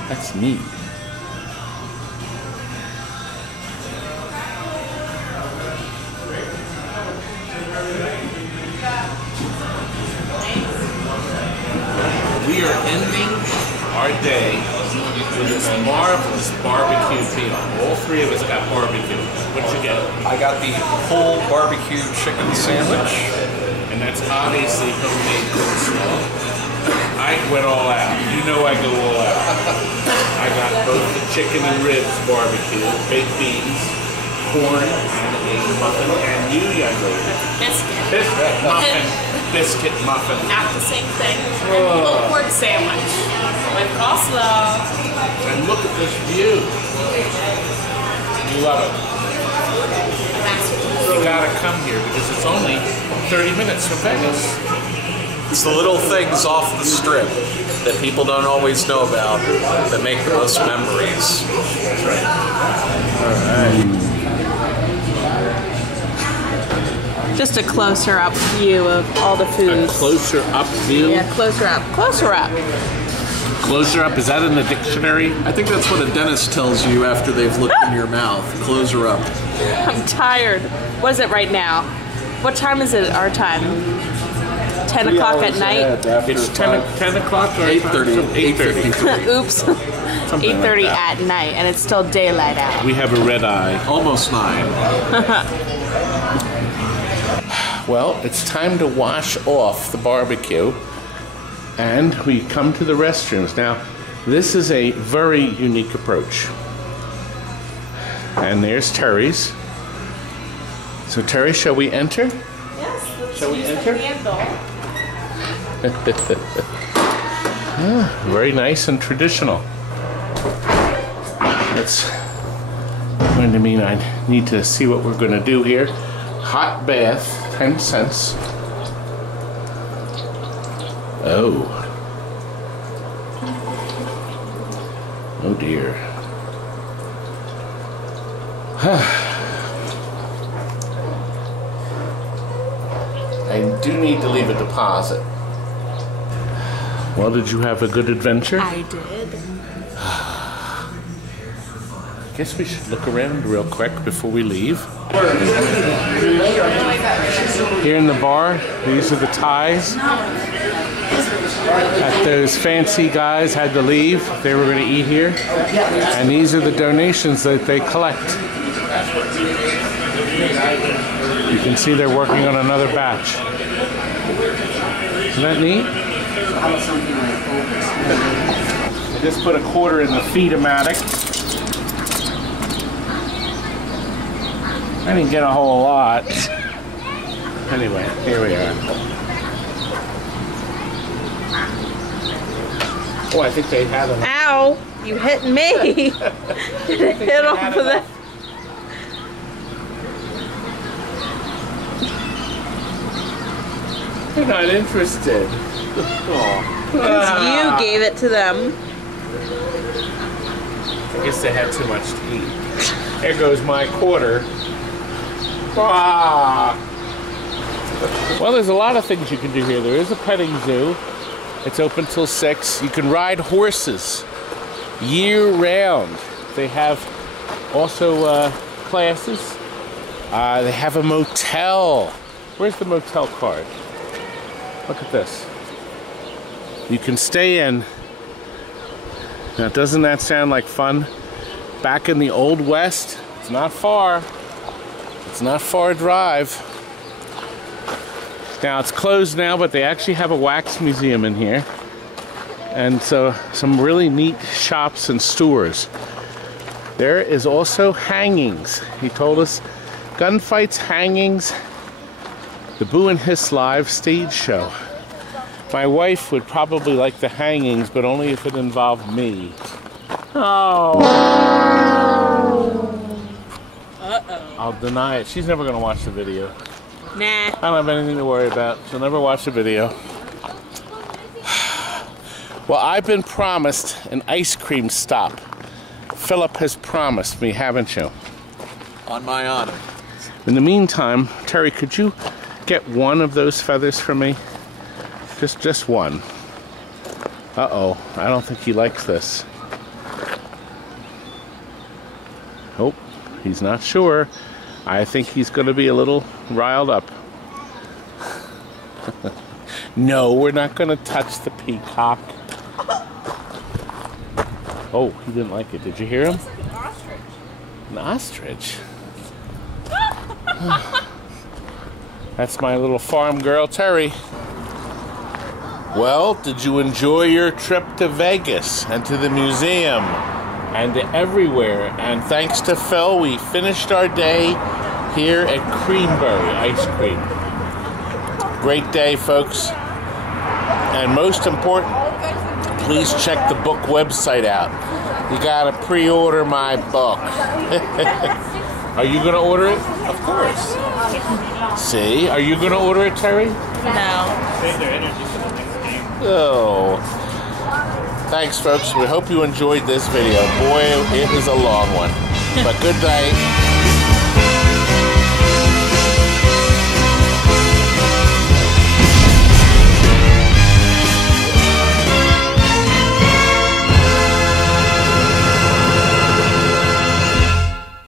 That's neat. We are ending our day with this marvelous barbecue meal. All three of us got barbecue. What'd you get? I got the whole barbecue chicken sandwich. And that's obviously homemade coleslaw. I went all out. You know I go all out. I got both the chicken and ribs barbecue, baked beans, corn, and a muffin. And you, young lady? Biscuit. Muffin. Biscuit muffin. Not the same thing. And pulled pork sandwich with coleslaw. And look at this view. You love it. You gotta come here because it's only 30 minutes from Vegas. It's the little things off the strip that people don't always know about that make the most memories. That's right. All right. Just a closer up view of all the foods. A closer up view? Yeah, closer up. Closer up. Closer up, is that in the dictionary? I think that's what a dentist tells you after they've looked in your mouth. Closer up. I'm tired. What is it right now? What time is it our time? 10 o'clock at night? It's 10 o'clock or 8:30. 8:30. Oops. 8:30 at night, and it's still daylight out. We have a red eye. Almost 9. Well, it's time to wash off the barbecue, and we come to the restrooms. Now, this is a very unique approach. And there's Terry's. So, Terry, shall we enter? Yes, shall we enter? Handle. Very nice and traditional. That's going to mean I need to see what we're going to do here. Hot bath, 10 cents. Oh. Oh dear. I do need to leave a deposit. Well, did you have a good adventure? I did. I guess we should look around real quick before we leave. Here in the bar, these are the ties that those fancy guys had to leave. They were going to eat here. And these are the donations that they collect. You can see they're working on another batch. Isn't that neat? I just put a quarter in the feed-o-matic. I didn't get a whole lot. Anyway, here we are. Oh, I think they had them. Ow! You hit me! Hit off of that. They're not interested. Because you gave it to them. I guess they had too much to eat. There goes my quarter. Ah. Well, there's a lot of things you can do here. There is a petting zoo. It's open till 6. You can ride horses year-round. They have also classes. They have a motel. Where's the motel card? Look at this. You can stay in. Now, doesn't that sound like fun? Back in the Old West, it's not far. It's not far a drive. Now, it's closed now, but they actually have a wax museum in here. And so, some really neat shops and stores. There is also hangings. He told us gunfights, hangings, the Boo and Hiss live stage show. My wife would probably like the hangings, but only if it involved me. Oh. Uh-oh. I'll deny it. She's never going to watch the video. Nah. I don't have anything to worry about. She'll never watch the video. Well, I've been promised an ice cream stop. Phillip has promised me, haven't you? On my honor. In the meantime, Terry, could you get one of those feathers for me? Just one. Uh-oh, I don't think he likes this. Oh, he's not sure. I think he's going to be a little riled up. No, we're not going to touch the peacock. Oh, he didn't like it. Did you hear him? An ostrich. That's my little farm girl, Terry. Well, did you enjoy your trip to Vegas and to the museum and to everywhere? And thanks to Phil, we finished our day here at Creamberry Ice Cream. Great day, folks. And most important, please check the book website out. You gotta pre-order my book. Are you gonna order it? Of course. See? Are you gonna order it, Terry? No. Save their energy for the next game. Oh. Thanks, folks. We hope you enjoyed this video. Boy, it was a long one. But good night.